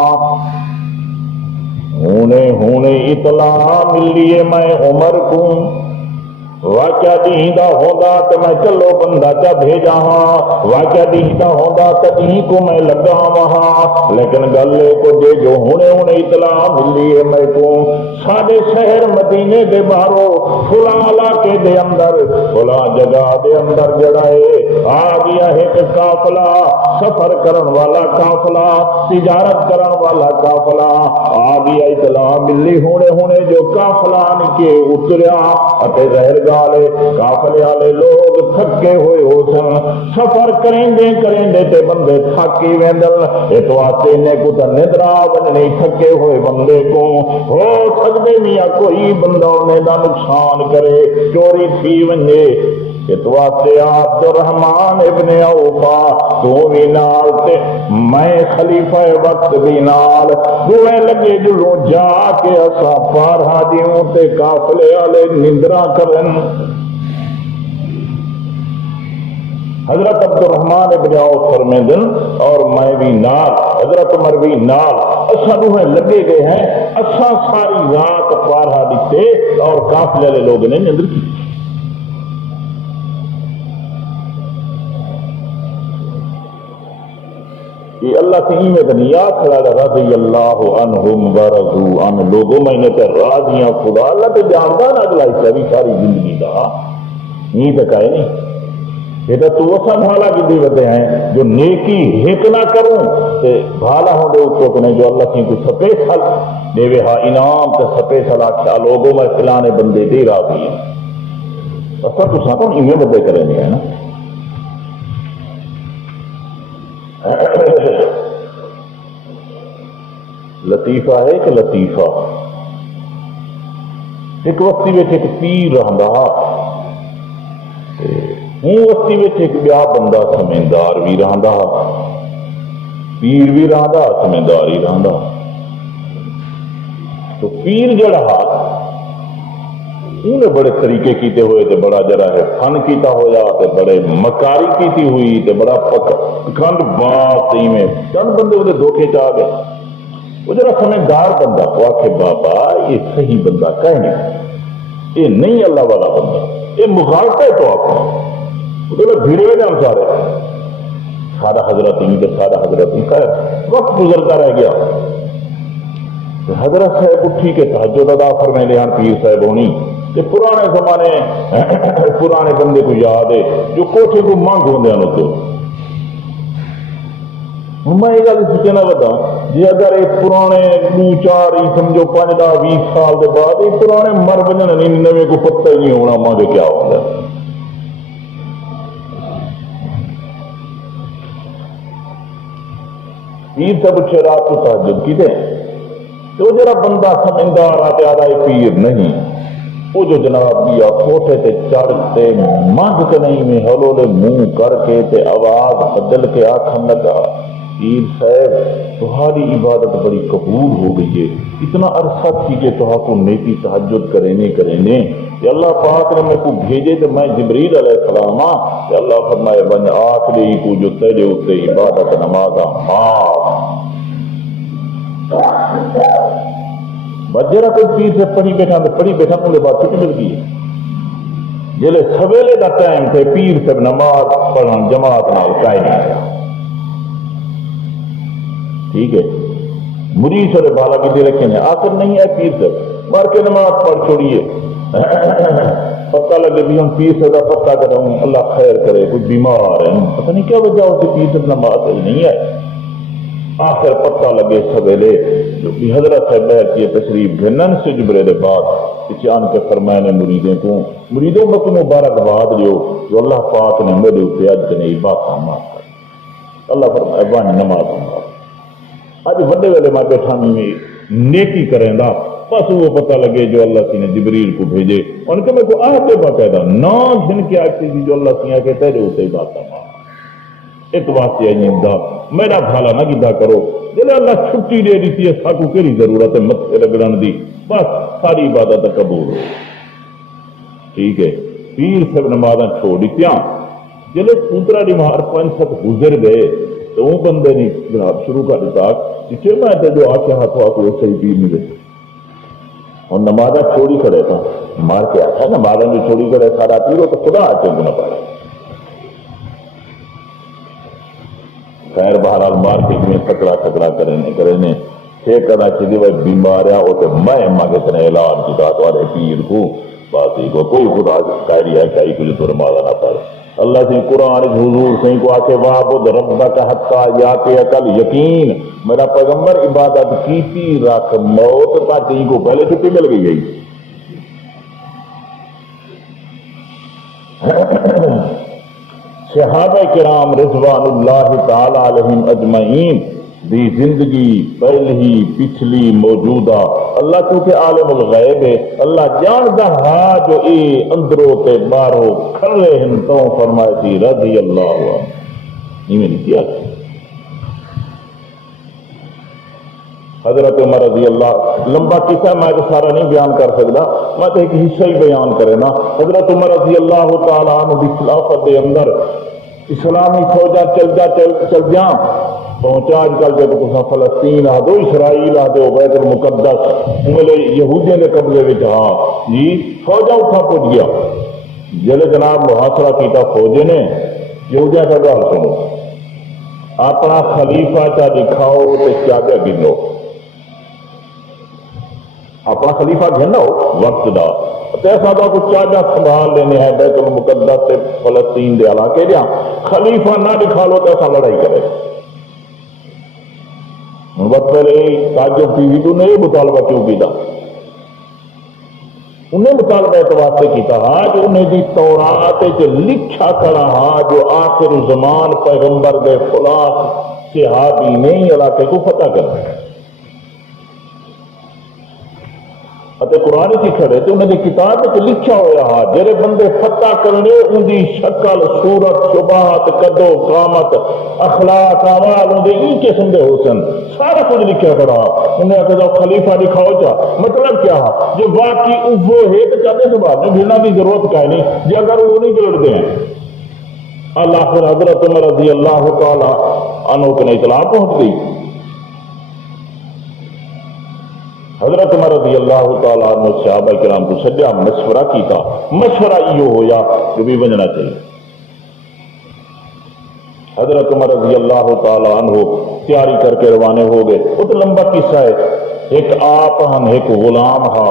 ہونے اطلاع ملی ہے میں عمر کو واقعہ دیندہ ہوگا تو میں چلو بندہ چا بھیجا ہاں واقعہ دیندہ ہوگا تو دیں کو میں لگا وہاں لیکن گلے کو دے جو ہونے اطلاع ملی ہے میں کو ساڑھے شہر مدینے دے بارو فلاں علاقے دے اندر فلاں جگہ دے اندر جڑائے آ گیا ہے کہ قافلہ سفر کرن والا قافلہ تجارت کرن والا قافلہ آ گیا اطلاع ملی ہونے جو قافلہ نکے اتریا اتے ظاہر قافلے والے لوگ تھکے ہوئے ہو سن سفر کریں دے تے بندے تھکی ویندل تو آتے نے کو تے ندرا بننی تھکے ہوئے بندے کو ہو سکدے میاں کوئی بندہ نے دا نقصان کرے چوری تھی ونجے تو آتے عبد الرحمن ابن عوفا تو بھی نال تے میں خلیفہ وقت بھی نال دوے لگے جلوں جا کے اسا پار حاجیوں تے قافلے والے نندرا کرن حضرت عبد الرحمن ابن عوف فرمیندن اور میں بھی نال حضرت عمر بھی نال اسا دوہے لگے گئے ہیں اسا ساری رات پار حاجی تے اور قافلے والے لوگ نے نندر کی یہ اللہ سے ہی میں دنیا کھڑا رضی اللہ عنہم ورضوا عنہ لوگوں میں نے تے راضیاں خدا اللہ تے جاندا نہ اگلا حصہ بھی ساری زندگی دا نہیں تے کہے نہیں یہ تو وسا بھالا کی دی وتے ہیں جو نیکی ہیک نہ کروں تے بھالا ہوں دے کو کہ جو اللہ کی کو سپے سال دے وے ہا انعام تے سپے سال اچھا لوگوں میں فلانے بندے دے راضی ہیں اسا تو ساتوں ایویں بدے کریں ہے نا لطیفہ ہے کہ لطیفہ ایک وقتی میں ایک پیر رہندا ہوں وقتی میں ایک بیا بندہ سمندار بھی رہندا پیر بھی رہندا سمندار ہی رہندا تو پیر جڑا انہیں بڑے طریقے کیتے ہوئے تے بڑا جرا ہے فن کیتا ہویا تے بڑے مکاری کیتی ہوئی تے بڑا پکھنڈ بات میں چند بندے وہ دھوکے چ آ گئے وہ جرا سمجھدار بندہ کو آخے بابا یہ صحیح بندہ کہنے یہ نہیں اللہ والا بندہ یہ مغالطہ ہے تو آپ وہ بھیڑے جان سارا حضرت ہی تو سارا حضرت ہی خیر وقت گزرتا رہ گیا حضرت صاحب اٹھی کے تہجد ادا فرمائے لے پیر صاحب ہونی یہ پرانے زمانے پرانے بندے کو یاد ہے جو کوٹھے کو مانگ ہوندے ہیں میں یہ گل سوچنا بتا جی اگر یہ پرانے دو چار ہی سمجھو 15-20 سال کے بعد یہ پرانے مر بجن نہیں نویں کو پتہ ہی نہیں ہونا ماں کے کیا ہوگا پیر سب اچھے رات کو تہجد کی دیں تو جرا بندہ سمجھدار آتے آ رہا ہے پیر نہیں وہ جو جناب دیا کوٹھے تے چڑھتے مانگ کے نہیں میں ہلولے منہ کر کے تے آواز بدل کے آنکھن لگا پیر صاحب تمہاری عبادت بڑی قبول ہو گئی ہے اتنا عرصہ تھی کہ تمہاں کو نیکی تہجد کرنے کہ اللہ پاک نے میرے کو بھیجے تو میں جبریل علیہ السلام کہ اللہ فرمائے بن آخری کو جو تیرے اتنے عبادت نمازا بجرا کوئی پیر سے پڑھی بیٹھا انہیں بات کتنی مل گئی ہے جلے سویلے کا ٹائم تھے پیر سے نماز پڑھن جماعت نال کائے نہیں آیا ٹھیک ہے مریض اور بالا کی دے رکھے ہیں آخر نہیں ہے پیر سے مار کے نماز پڑھ چھوڑیے پتہ لگے بھی ہم پیر سے پتہ کر رہا ہوں اللہ خیر کرے کوئی بیمار ہے پتہ نہیں کیا وجہ ہو کہ پیر سے نماز نہیں ہے آخر پتہ لگے سویلے جو بھی حضرت ہے بیٹھ کی تشریف گھنن سے جبرے دے بعد پیچھے آن کے فرمائے نے مریدوں میں کو مبارکباد دیو جو اللہ پاک نے میرے اوپر اج نے بات معاف کر اللہ فرمائے وان نماز اج وڈے ویلے میں بیٹھا میں نیکی کریں دا بس وہ پتہ لگے جو اللہ سی نے جبریل کو بھیجے ان کے میں کو آتے باقاعدہ نہ دن کے آتی تھی جو اللہ سی کے تیرے ہوتے بات ایک واسطے آئیندہ میرا بھالا نہ گدا کرو جب اللہ چھٹی دے دی تھی ساکو کیری ضرورت ہے متھے رگڑن دی بس ساری عبادت قبول ہو ٹھیک ہے پیر سب نمازاں چھوڑ دیتیاں جب پوترا دی مہار 5-7 گزر گئے تو وہ بندے نے جناب شروع کر دیتا کہ میں تو جو آ کے ہاتھوں آ کے صحیح پیر نہیں دے اور نمازاں چھوڑی کرے تھا مار کے آتا نمازاں جو چھوڑی کرے سارا پیرو تو خدا آ کے نہ پڑے خیر بہرحال مارکیٹ میں تکڑا کرنے کرنا چاہیے بھائی بیماریاں ہوتے میں مانگے اتنے علاج کی والے پیر کو بات ہی کو کوئی خدا قائری ہے کئی کچھ تو رمالا نہ پڑے اللہ سے قرآن حضور سے کو آ کے وعبد ربک حتی یاتیکل یقین میرا پیغمبر عبادت کیتی رکھ موت تاکہ کو پہلے چھٹی مل گئی صحابہ کرام رضوان اللہ تعالی علیہم اجمعین دی زندگی پہلی پچھلی موجودہ اللہ کیونکہ عالم الغیب ہے اللہ جانتا ہے جو اے اندروں تے باہروں کھڑے ہیں تو فرمائے تھی رضی اللہ عنہ یہ میں نے کیا حضرت عمر رضی اللہ لمبا قصہ میں تو سارا نہیں بیان کر سکتا میں تو ایک حصہ ہی بیان کرے نا حضرت عمر رضی اللہ تعالیٰ عنہ کی خلافت کے اندر اسلامی فوجا چل جاں پہنچا اج کل جب کسا فلسطین آ دو اسرائیل آ دو بیت المقدس ملے یہودیوں کے قبضے میں ہاں جی فوجا اٹھا پہنچ گیا جلے جناب محاصرہ کیتا فوجے نے یہودیاں کا گال سنو اپنا خلیفہ چا دکھاؤ تو کیا گنو اپنا خلیفہ گھننا ہو وقت دا ایسا دا کچھ چاہتا سنبھال لینے ہیں بیت المقدس سے فلسطین دے علاقے جہاں خلیفہ نہ دکھا لو تو ایسا لڑائی کرے. وقت پہلے تاجر ٹی وی تو نہیں مطالبہ کیوں کیتا؟ انہیں مطالبہ اس واسطے کیتا ہاں جو انہیں دی تورات جو لکھا کرا ہاں جو آخر زمان پیغمبر دے فلاں صحابی نہیں علاقے کو فتح کرنا ہے. قرآن کی کھڑے تو انہوں نے کتاب میں لکھا ہوا ہاں جڑے بندے فتح کرنے ان کی شکل صورت شبہات قدو قامت اخلاق اعمال ان کے قسم دے حسن سارا کچھ لکھا کھڑا. انہیں کہا خلیفہ دکھاؤ چا مطلب کیا جو باقی وہ ہے تو کہتے ہیں بعد میں بھیڑنا کی ضرورت کا نہیں جی اگر وہ نہیں بگڑتے ہیں. اللہ پھر حضرت عمر رضی اللہ تعالی عنہ کو اطلاع پہنچ گئی. حضرت عمر رضی اللہ تعالیٰ عنہ صحابہ کرام کو سجا مشورہ کیتا. مشورہ یہ ہویا کہ بھی بننا چاہیے. حضرت عمر رضی اللہ تعالیٰ عنہ تیاری کر کے روانے ہو گئے. وہ تو لمبا قصہ ہے. ایک آپ ہن ایک غلام ہا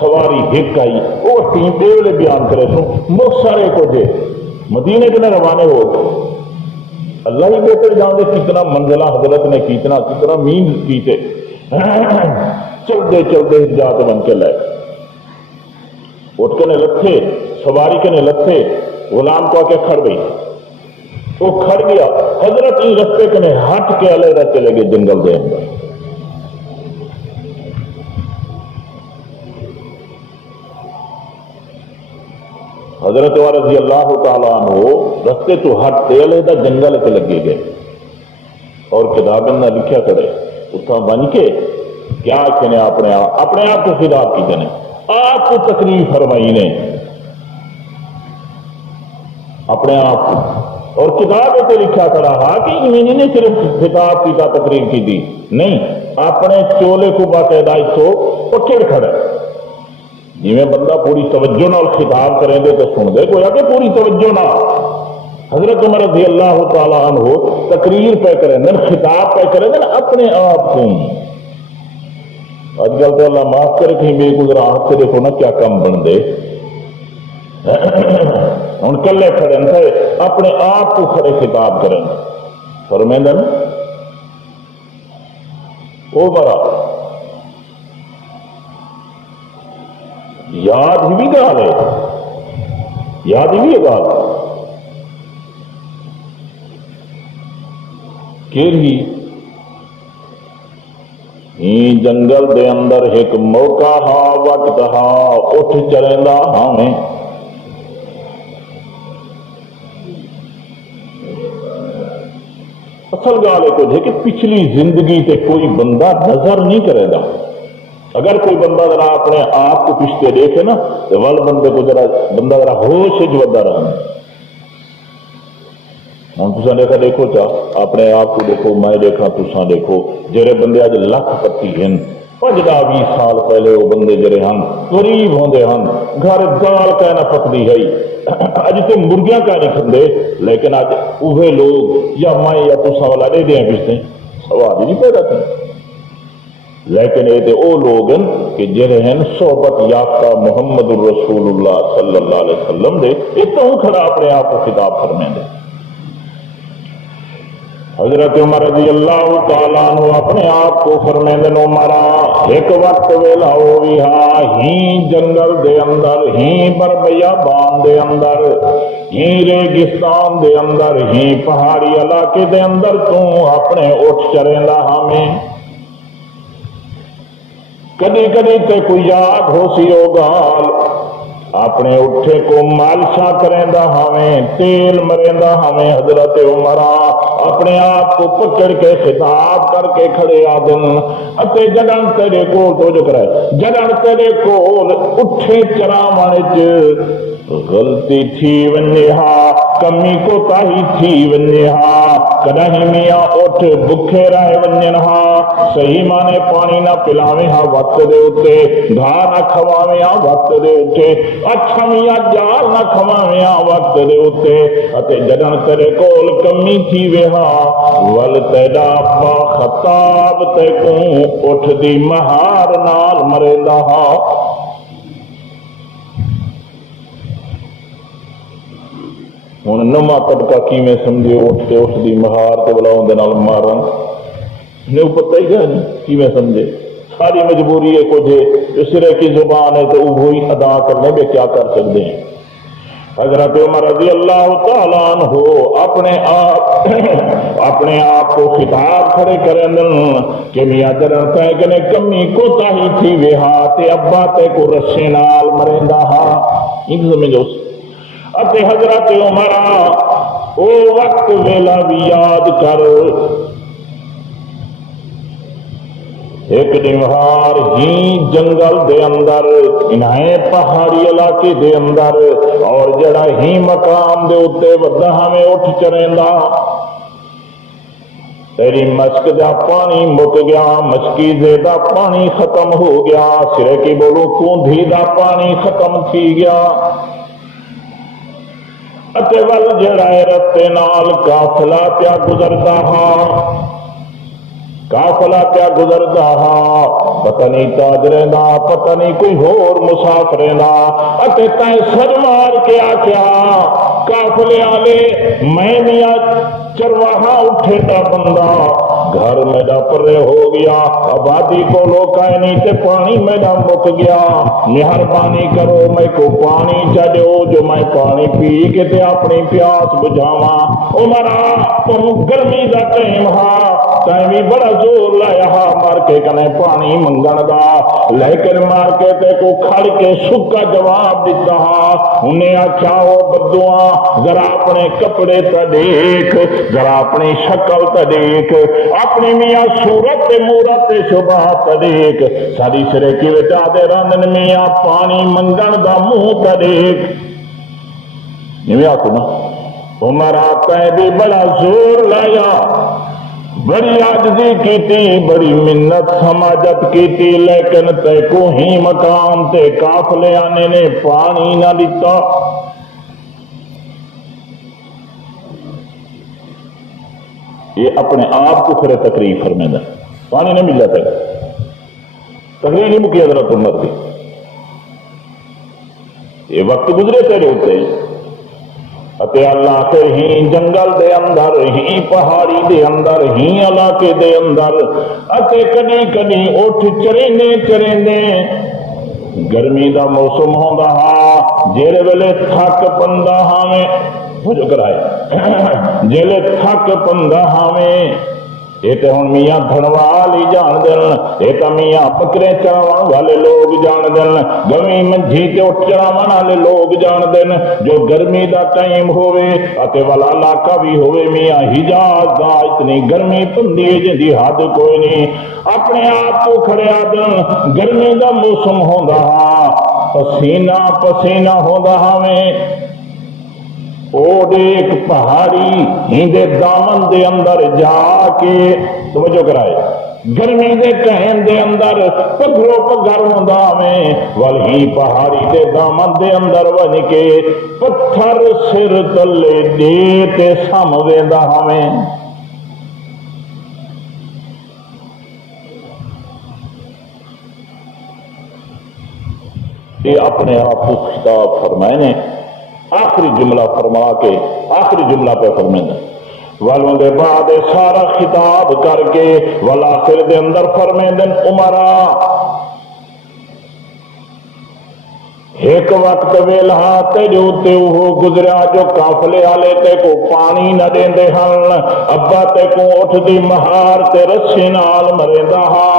سواری ہک آئی وہ تین بیولے بیان کرے سو مختصر کو دے مدینے کے روانے ہو گئے. اللہ ہی بہتر جانتے کتنا منزلہ حضرت نے کتنا مین کیتے. چلتے چلتے جات بن کے لائے اٹھ کے نے لتھے سواری کے نے لتھے غلام کو آ کے کھڑ گئی. وہ کھڑ گیا. حضرت ہی رستے کے نے ہٹ کے علیحدہ چلے گئے جنگل دے اندر. حضرت رضی اللہ تعالیٰ عنہ رستے تو ہٹ کے علیحدہ جنگل کے لگے گئے اور کتاب نے لکھا کرے اتنا بن کے کیا کہنے اپنے آپ کو خطاب کی کہنے آپ کو تقریر فرمائی نے اپنے آپ کو اور کتاب سے لکھا کرا ہا کہ انہیں نے صرف خطاب کی تقریر کی تھی نہیں اپنے چولے کو باقاعدہ تو پکڑ کھڑے جی میں بندہ پوری توجہ نال خطاب کریں گے تو سن دے گویا کہ پوری توجہ نہ. حضرت عمر رضی اللہ تعالیٰ عنہ تقریر پہ کریں گے خطاب پہ کریں گے اپنے آپ کو. آج کل تو اللہ معاف کرے کہیں میری کو ذرا ہاتھ سے دیکھو نا کیا کم بن دے ہوں کلے کھڑے اپنے آپ کو کھڑے خطاب کریں فرمائیں وہ برا یاد ہی بھی گال ہے یاد ہی بھی ہے گال کیڑی جنگل دے اندر ایک موقع ہا وقت ہا اٹھ چلیندا ہاں اصل گال ہے کہ پچھلی زندگی تے کوئی بندہ نظر نہیں کرے گا. اگر کوئی بندہ ذرا اپنے آپ کو پچھتے دیکھے نا تو ول بندے کو بندہ ذرا ہوش ودا رہا. ہوں تصا دیکھا دیکھو چاہ اپنے آپ کو دیکھو میں دیکھا تسا دیکھو جڑے بندے اج لکھ پتی ہیں 15-20 سال پہلے وہ بندے جڑے ہیں غریب ہوندے ہیں گھر دال کہنا پکتی ہے اج تو مرغیاں کا نہیں کھندے لیکن اج اوہے لوگ یا میں یا تسا والا دے دیں پچھتے سوال ہی نہیں پیدا کرتے. لیکن یہ تو وہ لوگ ہیں کہ جڑے ہیں صحبت یافتہ محمد الرسول اللہ صلی اللہ علیہ وسلم دے یہ تو کھڑا اپنے آپ کو خطاب فرمائیں دے. حضرت عمر رضی اللہ تعالیٰ عنہ اپنے آپ کو فرمائیں دے عمرہ ایک وقت ویلا ہوئی ہاں ہی جنگل دے اندر ہی بربیابان دے اندر ہی ریگستان دے اندر ہی پہاڑی علاقے دے اندر تو اپنے اٹھ چریندا ہمیں کدی کدی تے کوئی یاد ہو سی ہو گال اپنے اٹھے کو مالشا کریندا ہمیں تیل مریندا ہمیں. حضرت عمرہ اپنے آپ کو پکڑ کے خطاب کر کے کھڑے آدن اتے جڑن تیرے کول تو جو کرے جڑن تیرے کول اٹھے چراوان وچ غلطی تھی ونجے ہا کمی کو تاہی تھی ونجے ہا کدہیں میاں اٹھ بکھے رہ ونجن ہا صحیح مانے پانی نہ پلاویں ہا وقت دے اتے گھا نہ کھواویں ہا وقت دے اتے اچھا میاں جال نہ کھواویں ہا وقت دے اتے اتے جدن تیرے کول کمی تھی وے ہا ول تیڈا با خطاب تے کو اٹھ دی مہار نال مریندا ہا ہوں نواں طبقہ کیویں سمجھے اٹھتے اٹھ دی مہار تے بلاؤں دے نال مارن نہیں پتہ ہی کیا کیویں سمجھے ساری مجبوری ہے کچھ جو سرے کی زبان ہے تو وہی ادا کرنے میں کیا کر سکتے ہیں حضرت عمر رضی اللہ تعالیٰ عنہ اپنے آپ کو خطاب کھڑے کریں کہ میاں جرن کہے کہ کمی کو تاہی تھی وے ہا تے ابا تے کو رسے نال مریندا ہا ان سمجھو اتے حضرت عمر او وقت ویلا بھی یاد کر ایک نمہار ہی جنگل دے اندر انہیں پہاڑی علاقے دے اندر اور جڑا ہی مقام دے اتے ودا ہمیں اٹھ چریندا تیری مشک دا پانی مک گیا مشکی دے دا پانی ختم ہو گیا سرے کی بولو کوندھی دا پانی ختم تھی گیا اتے ول جڑا رستے نال قافلہ پیا گزردا ہا قافلہ پیا گزردا ہا پتہ نہیں تاجرے دا پتہ نہیں کوئی ہور مسافرے دا اتے تائیں سر مار کے آکھیا قافلے والے میں میاں چرواہا اٹھے دا بندہ گھر میرا پرے ہو گیا آبادی کو لوکائے نہیں تے پانی میرا مک گیا مہربانی کرو میں کو پانی چاہو جو میں پانی پی کے تے اپنی پیاس بجھاواں عمرہ تم گرمی دا ٹائم ہا تائیں بھی بڑا زور لایا ہا مار کے کنے پانی منگن دا لیکن مار کے تے کو کھڑ کے سکا جواب دیتا ہا انہیں آکھیا او بدعا ذرا اپنے کپڑے تا دیکھ ذرا اپنی شکل تا دیکھ اپنی میاں صورت مورت شبہ تا دیکھ ساری سرے کی وجہ دے رندن میاں پانی منگن دا منہ تا دیکھ نہیں آکو نا عمر آتا ہے بھی بڑا زور لایا بڑی عاجزی کی تھی بڑی منت سماجت کی تھی لیکن تے کو ہی مقام تے قافلے آنے نے پانی نہ دیتا یہ اپنے آپ کو کھڑے تقریب فرمیدہ پانی نہیں مل جاتا تقریب نہیں مکی حضرت عمر کی یہ وقت گزرے تیرے ہوتے اتے اللہ کے ہی جنگل دے اندر ہی پہاڑی دے اندر ہی علاقے دے اندر اتے کدی کدی اٹھ چریندے گرمی دا موسم ہوندا ہا جیڑے ویلے تھک پندا ہاویں جو کرائے جیلے تھک پندا ہاویں یہ تو ہوں میاں دھنوال ہی جان دن یہ تو میاں بکرے چراون والے لوگ جان دن گویں منجھی تے اٹھ چراون والے لوگ جان دن جو گرمی دا ٹائم ہوئے اتے والا علاقہ بھی ہوئے میاں حجاز دا اتنی گرمی پندی جن دی حد کوئی نہیں اپنے آپ کو کھڑے آدن گرمی دا موسم ہوندا ہا پسینہ پسینہ ہوندا ہاویں اوڈ ایک پہاڑی ہندے دامن دے اندر جا کے توجہ کرائے گرمی دے کہن دے اندر پگھرو پگھر ہوندا میں والہی پہاڑی دے دامن دے اندر ون کے پتھر سر تلے دے تے سم ویندا ہمیں یہ اپنے آپ کو خطاب فرمائے نے آخری جملہ فرما کے آخری جملہ پہ فرمائے والوں دے بعد سارا خطاب کر کے والآخر دے اندر فرمائے عمرہ ایک وقت ویلہا تے جو تے وہ گزریا جو قافلے آلے تے کو پانی نہ دیں دے ہن ابا تے کو اٹھ دی مہار تے رسی نال مرے دا ہا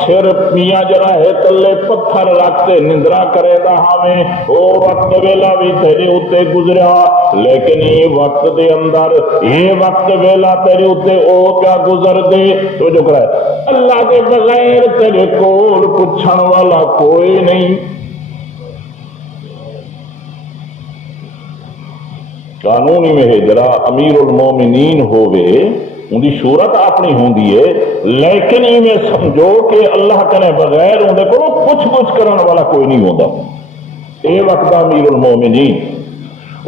سر میاں جرا ہے تلے پتھر رکھتے نندرا کرے دا ہمیں او وقت ویلا بھی تیرے اتے گزریا لیکن یہ وقت دے اندر یہ وقت ویلا تیرے اتے او کیا گزر دے تو جو کرے اللہ کے بغیر تیرے کول پچھن والا کوئی نہیں قانونی میں ہے جرا امیر المومنین ہوئے ان کی صورت اپنی ہوندی ہے، لیکن میں سمجھو کہ اللہ کنے بغیر اندر کو پوچھ گچھ کرنے والا کوئی نہیں ہوتا۔ اے وقت امیر المومنین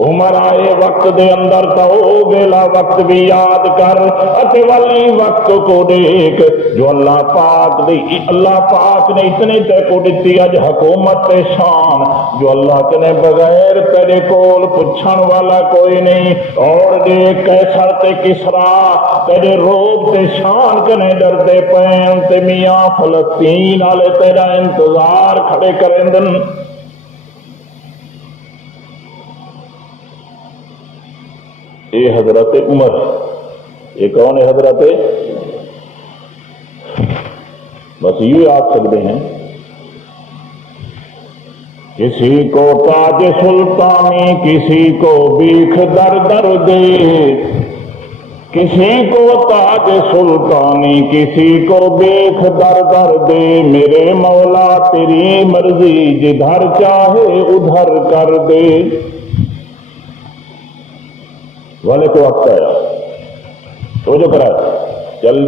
عمر آئے وقت دے اندر تو ویلا وقت بھی یاد کر، اتے والی وقت کو دیکھ جو اللہ پاک نے اتنے تے کو دیتی اج حکومت تے شان، جو اللہ کنے بغیر تیرے کول پوچھن والا کوئی نہیں، اور دیکھ کیسر تے کسرا تیرے روب تے شان کنے ڈردے پین تے میاں فلسطین والے تیرا انتظار کھڑے کرندن۔ اے حضرت عمر، یہ کون ہے حضرت؟ بس یہ آپ سکتے ہیں، کسی کو تاج سلطانی کسی کو بیخ در در دے، کسی کو تاج سلطانی کسی کو بیخ در در دے، میرے مولا تیری مرضی جدھر چاہے ادھر کر دے۔ والے کو وقت آیا تو جو کرا چل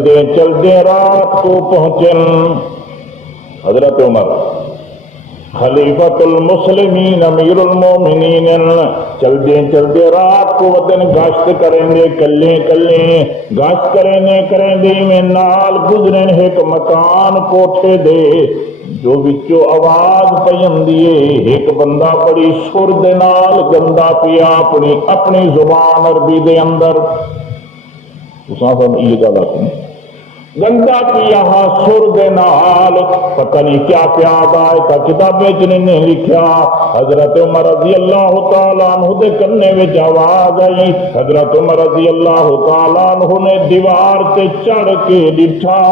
دے رات کو پہنچن حضرت عمر خلیفۃ المسلمین امیر المومنین، چل دے رات کو ودن گشت کریں دے کلے گشت کریں دے میں نال گزرن ایک مکان کوٹھے دے جو بچوں آواز پیندی ایک بندہ بڑی سر دے نال گندا پیا اپنی زبان عربی دے اندر یہ گل آتی گندا پیا سر دے نال پتہ نہیں کیا پیاد آئے کا کتابیں جنہیں نے لکھیا۔ حضرت عمر رضی اللہ تعالیٰ عنہ دے کرنے میں آواز آئی، حضرت عمر رضی اللہ تعالیٰ عنہ نے دیوار تے چڑھ کے ڈٹھا،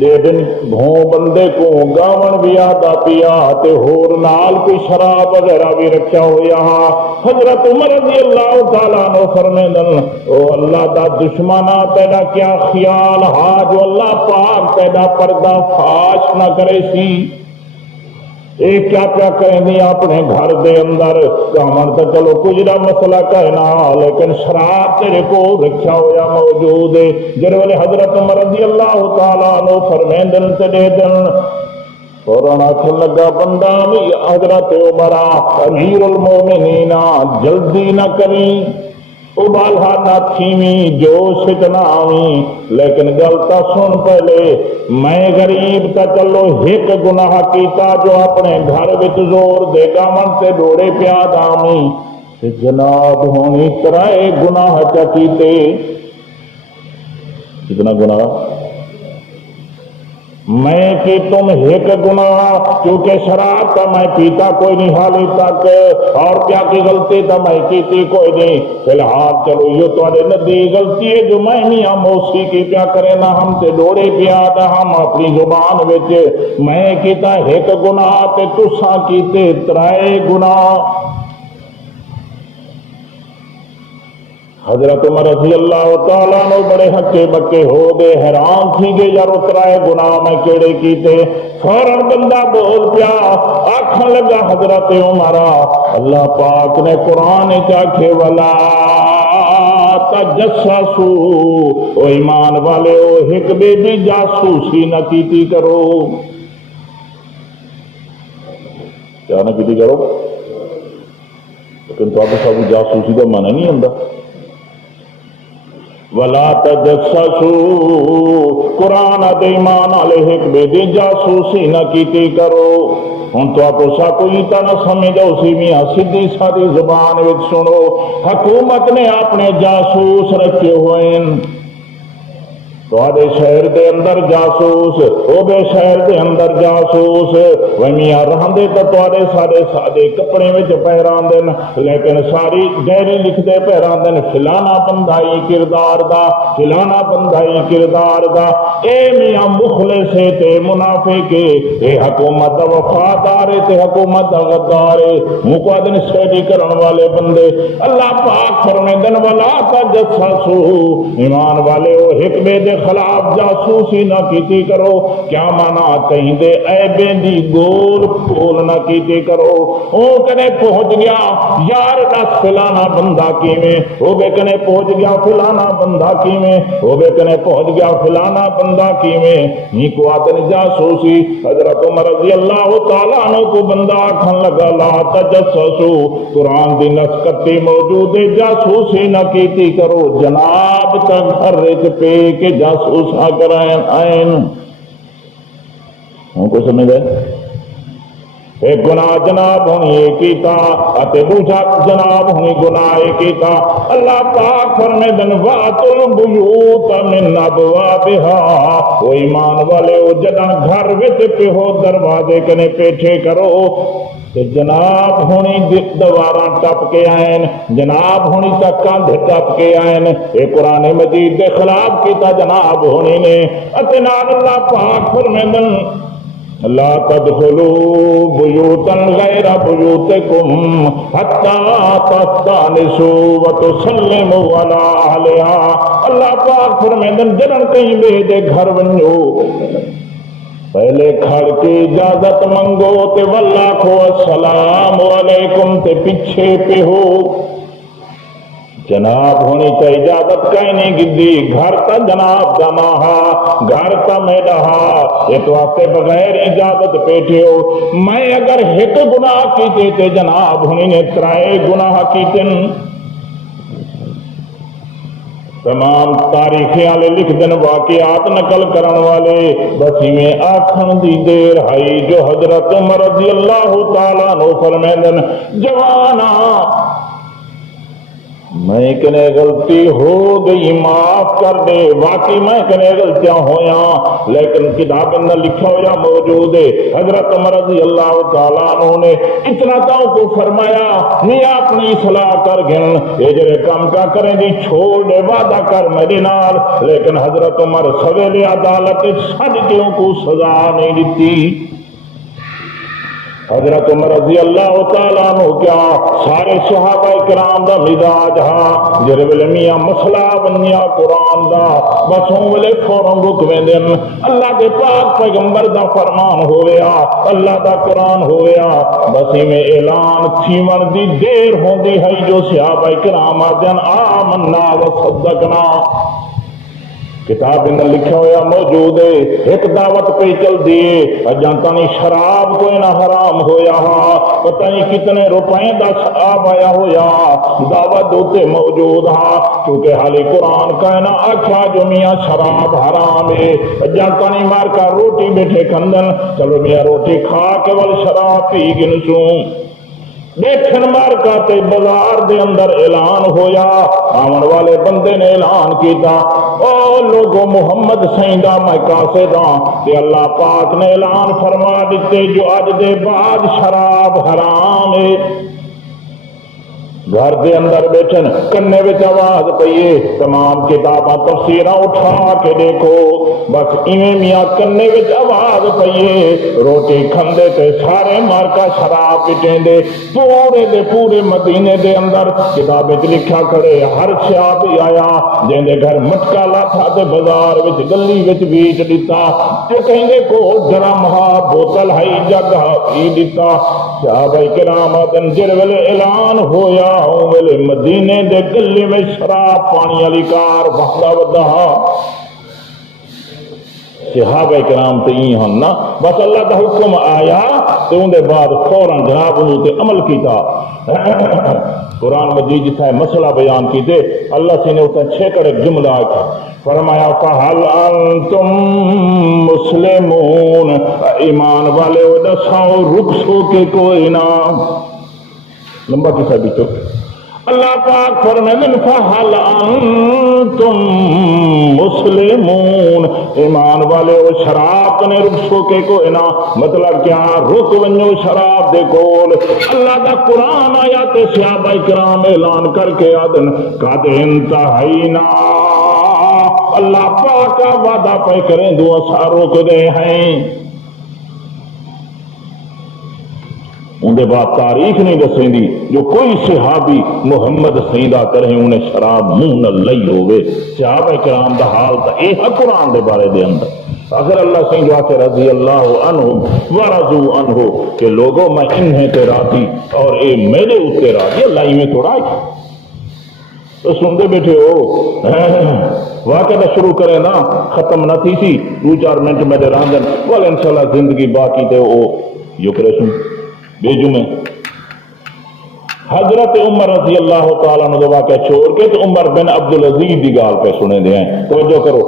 دے دن بھوں بندے کو گاون بھی آدھا پیا تے ہور نال کوئی شراب وغیرہ بھی رکھا ہویا۔ حضرت عمر رضی اللہ تعالیٰ عنہ فرمیندن او اللہ دا دشمنا تیرا کیا خیال ہا جو اللہ پاک تیرا پردہ فاش نہ کرے سی، ایک کیا کریں دی اپنے گھر دے اندر کامن تو چلو کچھ مسئلہ کہنا، لیکن شراب تیرے کو رکھا ہوا موجود ہے۔ جر والے حضرت عمر رضی اللہ تعالیٰ عنہ فرمیندن تے دے دن فوراً آخر لگا بندہ حضرت عمر امیر المومنین جلدی نہ کریں، ابالہ نہ تھیویں جوش نہ آویں، لیکن گلتا سن پہلے میں غریب تا چلو ایک گناہ کیتا جو اپنے گھر وچ زور دے گا من سے ڈوڑے پیاد آویں، جناب ہونی ترائے گناہ چا کیتے۔ کتنا گناہ؟ میں کہ تم ایک گناہ، کیونکہ شراب تا میں پیتا کوئی نہیں حالی تک، اور کیا کی غلطی تا میں کیتی کوئی نہیں، فی الحال چلو یہ تو ندی غلطی ہے جو میں میاں موسیقی کیا کرے نہ ہم سے ڈوڑے پیا نہ ہم اپنی زبان وچ میں کیتا ایک گناہ تے تساں کیتے ترائے گناہ۔ حضرت عمر رضی اللہ تعالیٰ عنہ بڑے ہکے بکے ہو گئے، حیران تھی گئے یار اترائے گناہ میں کیڑے کیتے۔ فوراً بندہ بول پیا آکھن لگا حضرت عمر اللہ پاک نے قرآن چاکھے ولا تجسسو، او ایمان والے او ایک بے دی جاسوسی نہ کیتی کرو۔ کیا نہ کیتی کرو؟ لیکن تو آپ سب جاسوسی کا معنی نہیں ہوندا۔ ولا تجسسو قرآن ایمان علیہ ایک بے دی جاسوسی نہ کیتی کرو۔ ہن تو آپ سا کوئی تا نہ سمجھو سی میاں سیدھی سادی زبان وچ سنو، حکومت نے اپنے جاسوس رکھے ہوئے تواڈے شہر دے اندر جاسوس، او بے شہر دے اندر جاسوس، ومیاں رہندے تے تواڈے سادے کپڑے وچ پہراندے، لیکن ساری ڈیری لکھدے پہراندے فلانا بندائی کردار دا، فلانا بندائی کردار دا۔ اے میاں مخلص تے منافق، اے حکومت دا وفادار تے حکومت دا غدار، مقادن سیڈی کرن والے بندے۔ اللہ پاک فرمیندن ولا تجسسو، ایمان والے او ایک بے دے خلاف جاسوسی نہ کیتی کرو. کیا مانا کہیں دے عیبیں دی گول پول نہ کیتی کرو. او کنے پہنچ گیا یار دس فلانا بندہ کیویں, او بے کنے پہنچ گیا فلانا بندہ کیویں, او بے کنے پہنچ گیا فلانا بندہ کیویں. نی کو آدن جاسوسی. حضرت عمر رضی اللہ تعالیٰ عنہ کو بندہ آکھن لگا لا تجسسو, قرآن دی نسکتی موجود ہے, جاسوسی نہ کیتی کرو. جناب تک گھر رچ پہ کے جاسوسا کرائیں آئین. ہوں کو سمجھ ہے ایک گناہ جناب ہونی ایک کیتا اتے دوسرا جناب ہونی گناہ ایک کیتا. اللہ پاک فرمے دن واتل بیوت من ابوابہا, وہ ایمان والے او جداں گھر وچ پہ ہو دروازے کنے پیٹھے کرو. کہ جناب ہونی دواراں ٹپ کے آئین, جناب ہونی تک کاندھ ٹپ کے آئین. اے قرآن مجید دے خلاف کیتا جناب ہونی نے. اتے نال اللہ پاک فرمیندن لا تدخلوا بیوتا غیر بیوتکم حتی تستانسوا وتسلموا علی اہلہا. اللہ پاک فرمیندن جنن کہیں بے دے گھر ونجو پہلے کھڑ کے اجازت منگو تے واللہ کو السلام علیکم تے پیچھے پہ ہو. جناب ہونی تا اجازت کہنے گدی گھر تا جناب دماہا گھر تا میڈہا یہ تو آپ کے بغیر اجازت پیٹھے ہو. میں اگر ایک گناہ کیتے تے جناب ہونی نے ترائے گناہ کیتن. تمام تاریخی والے لکھ دن واقعات نقل کرن والے بسی میں آکھن دی دیر ہائی جو حضرت عمر رضی اللہ تعالیٰ عنہ فرمیندن جوانا میں کنے غلطی ہو گئی معاف کر دے. واقعی میں کنے غلطیاں ہویا لیکن کتاب میں لکھا ہوا موجود ہے. حضرت عمر رضی اللہ تعالیٰ عنہ نے اتنا تاؤں کو فرمایا نہیں اپنی اصلاح کر گن یہ جرے کام کا کریں دی چھوڑ دے وعدہ کر میرے نال. لیکن حضرت عمر سویلے عدالت صدقیوں کو سزا نہیں دیتی. حضرت عمر رضی اللہ تعالیٰ عنہ کیا سارے صحابہ کرام دا مزاج ہاں جرے ویلے میاں مسئلہ بنیا قرآن دا بسوں ویلے فوراں رکویں دن اللہ دے پاک پیغمبر دا فرمان ہویا اللہ دا قرآن ہویا بسی میں اعلان تھیون دی دیر ہوندی ہے جو صحابہ کرام آجن آمنا و صدقنا. کتاب میں لکھا ہوا موجود ہے ایک دعوت پہ چل دیے جانتا نہیں شراب کوئی نہ حرام ہویا پتہ نہیں کتنے روپئے دا شراب آیا ہویا دعوت ہوتے موجود ہاں کیونکہ حالی قرآن کہنا اچھا جو میاں شراب حرام ہے جانتا نہیں مار کا روٹی بیٹھے کھندن چلو میاں روٹی کھا کے ول شراب پی گنسوں. دیکھن مار کا تے بازار دے اندر اعلان ہویا آمن والے بندے نے اعلان کیتا او لوگوں محمد سیندہ میں کاسے داں کہ اللہ پاک نے اعلان فرما دیتے جو آج دے بعد شراب حرام ہے. گھر دے اندر بیٹھن کنے وچ آواز پئیے تمام کتاباں تفسیراں اٹھا کے دیکھو بس ایویں میاں کنے وچ آواز پئیے روٹی کھندے تے سارے مارکا شراب پیٹیندے پورے دے پورے مدینے دے اندر کتاب وچ لکھا کھڑے ہر شاب آیا جیندے گھر مٹکا لاٹھا تے بازار وچ گلی وچ بیچ دیتا تے کہندے کو ڈرم ہا بوتل ہائی جگ ہا پی دیتا. صحابہ کرام دن جر ویلے اعلان ہویا ویلے مدینے دے گلے میں شراب پانی والی کار بہتا ودا. صحابہ کرام تے ہی ہن نا بس اللہ دا حکم آیا تو ان دے بعد فوراً جناب انہوں تے عمل کیتا. قرآن مجید جتھا مسئلہ بیان کیتے اللہ سے نے اتنا چھیکڑ ایک جملہ آتا فرمایا فَحَلْ أَنْتُمْ مُسْلِمُونَ ایمان والے وہ دساؤ رخصو کے کوئی نام لمبا کسا بیچو اللہ پاک فرمائیں فَحَلْ أَنْتُمْ مُسْلِمُونَ ایمان والے وہ شراب کنے رخصو کے کوئی نا مطلب کیا رک ونجو شراب دے کول. اللہ دا قرآن آیا تے صحابہ کرام اعلان کر کے آدن قَدْ انتہینا اللہ پاک کا وعدہ پہ کریں دو سا روک دے ہیں. اندر بعد تاریخ نہیں دسیں جو کوئی صحابی محمد سیدہ کرے انہیں شراب منہ نہ لئی ہوئے. صحابہ کرام دا حال تا اے ہے قرآن دے بارے دے اندر. اگر اللہ سے جو آتے رضی اللہ عنہ ورضو عنہ کہ لوگوں میں انہیں تے راضی اور اے میرے اتے راضی. اللہ ہی میں توڑا ہے تو سنتے بیٹھے ہو. واقعہ شروع کرے نا ختم نہ تھی سی 2-4 منٹ میرے راندن وال انشاءاللہ زندگی باقی تے او یکرے سن بیجو میں. حضرت عمر رضی اللہ تعالیٰ عنہ واقعہ چھوڑ کے تو عمر بن عبدالعزیز دی گال پہ سنے دے ہیں. توجہ کرو.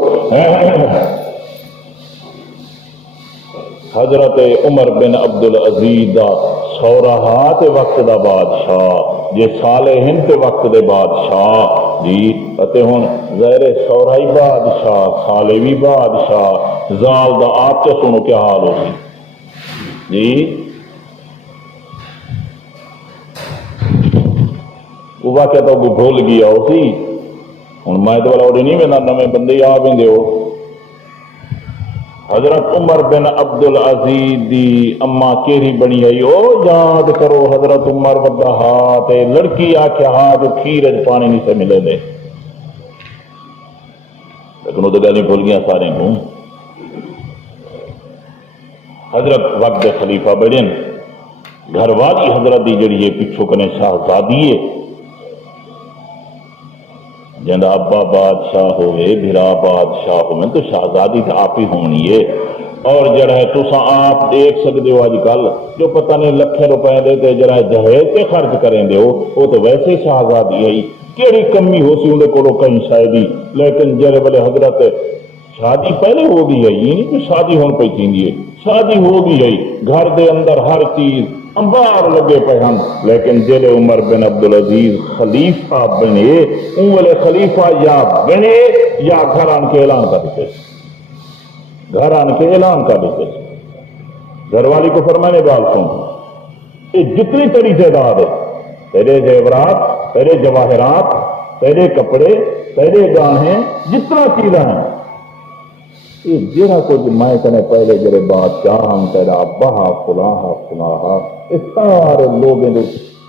حضرت عمر بن عبدالعزیز دا سورہات وقت دا بادشاہ جے صالحین تے وقت دے بادشاہ جی اتے ہن ظاہر سورہی بادشاہ صالحی بادشاہ زال دا آپ کے سنو کیا حال ہوگی جی. وہ واقعہ تو بھول گیا ہو سی ہوں میں تو والا اڑے نہیں میں نویں بندے آ بھی ہو. حضرت عمر بن عبدالعزیز دی اما کیری بنی آئی او یاد کرو حضرت عمر ودا ہاتھ لڑکی آخیا ہاتھ کھیر پانی نہیں سے ملے دے لیکن وہ تو گل بھول گیا سارے کو. حضرت وقت خلیفہ بڑھن گھر والی حضرت دی جڑی ہے پچھو کنے شہزادی ہے جنہ ابا بادشاہ ہوئے بھرا بادشاہ ہوئے تو شہزادی تو آپ ہی ہونی ہے. اور جڑا ہے تو آپ دیکھ سکتے ہو آج کل جو پتہ نہیں لکھیں روپے دیتے جڑا ہے جہیز کے خرچ کریں دے ہو وہ تو ویسے شہزادی ہے کیڑی کمی ہو سی اندر کو کہیں شاید لیکن جڑے بلے حضرت شادی پہلے ہو گئی ہے یہ نہیں کہ شادی ہون پہ تھی ہے شادی ہو گئی ہے گھر دے اندر ہر چیز انبار لگے پہ ہم. لیکن جیلے عمر بن عبدالعزیز خلیفہ بنے ان والے خلیفہ یا بنے یا گھر آن کے اعلان کر دیتے گھر آن کے اعلان کر دیتے. گھر والی کو فرمانے بال سن یہ جتنی تیری تعداد ہے تیرے زیورات تیرے جواہرات تیرے کپڑے تیرے گانے جتنا چیزاں ہیں یہ جہاں کچھ میں کہنے پہلے جڑے بادشاہ ہم تیرا ابا فلاں فلاں اس سارے لوگ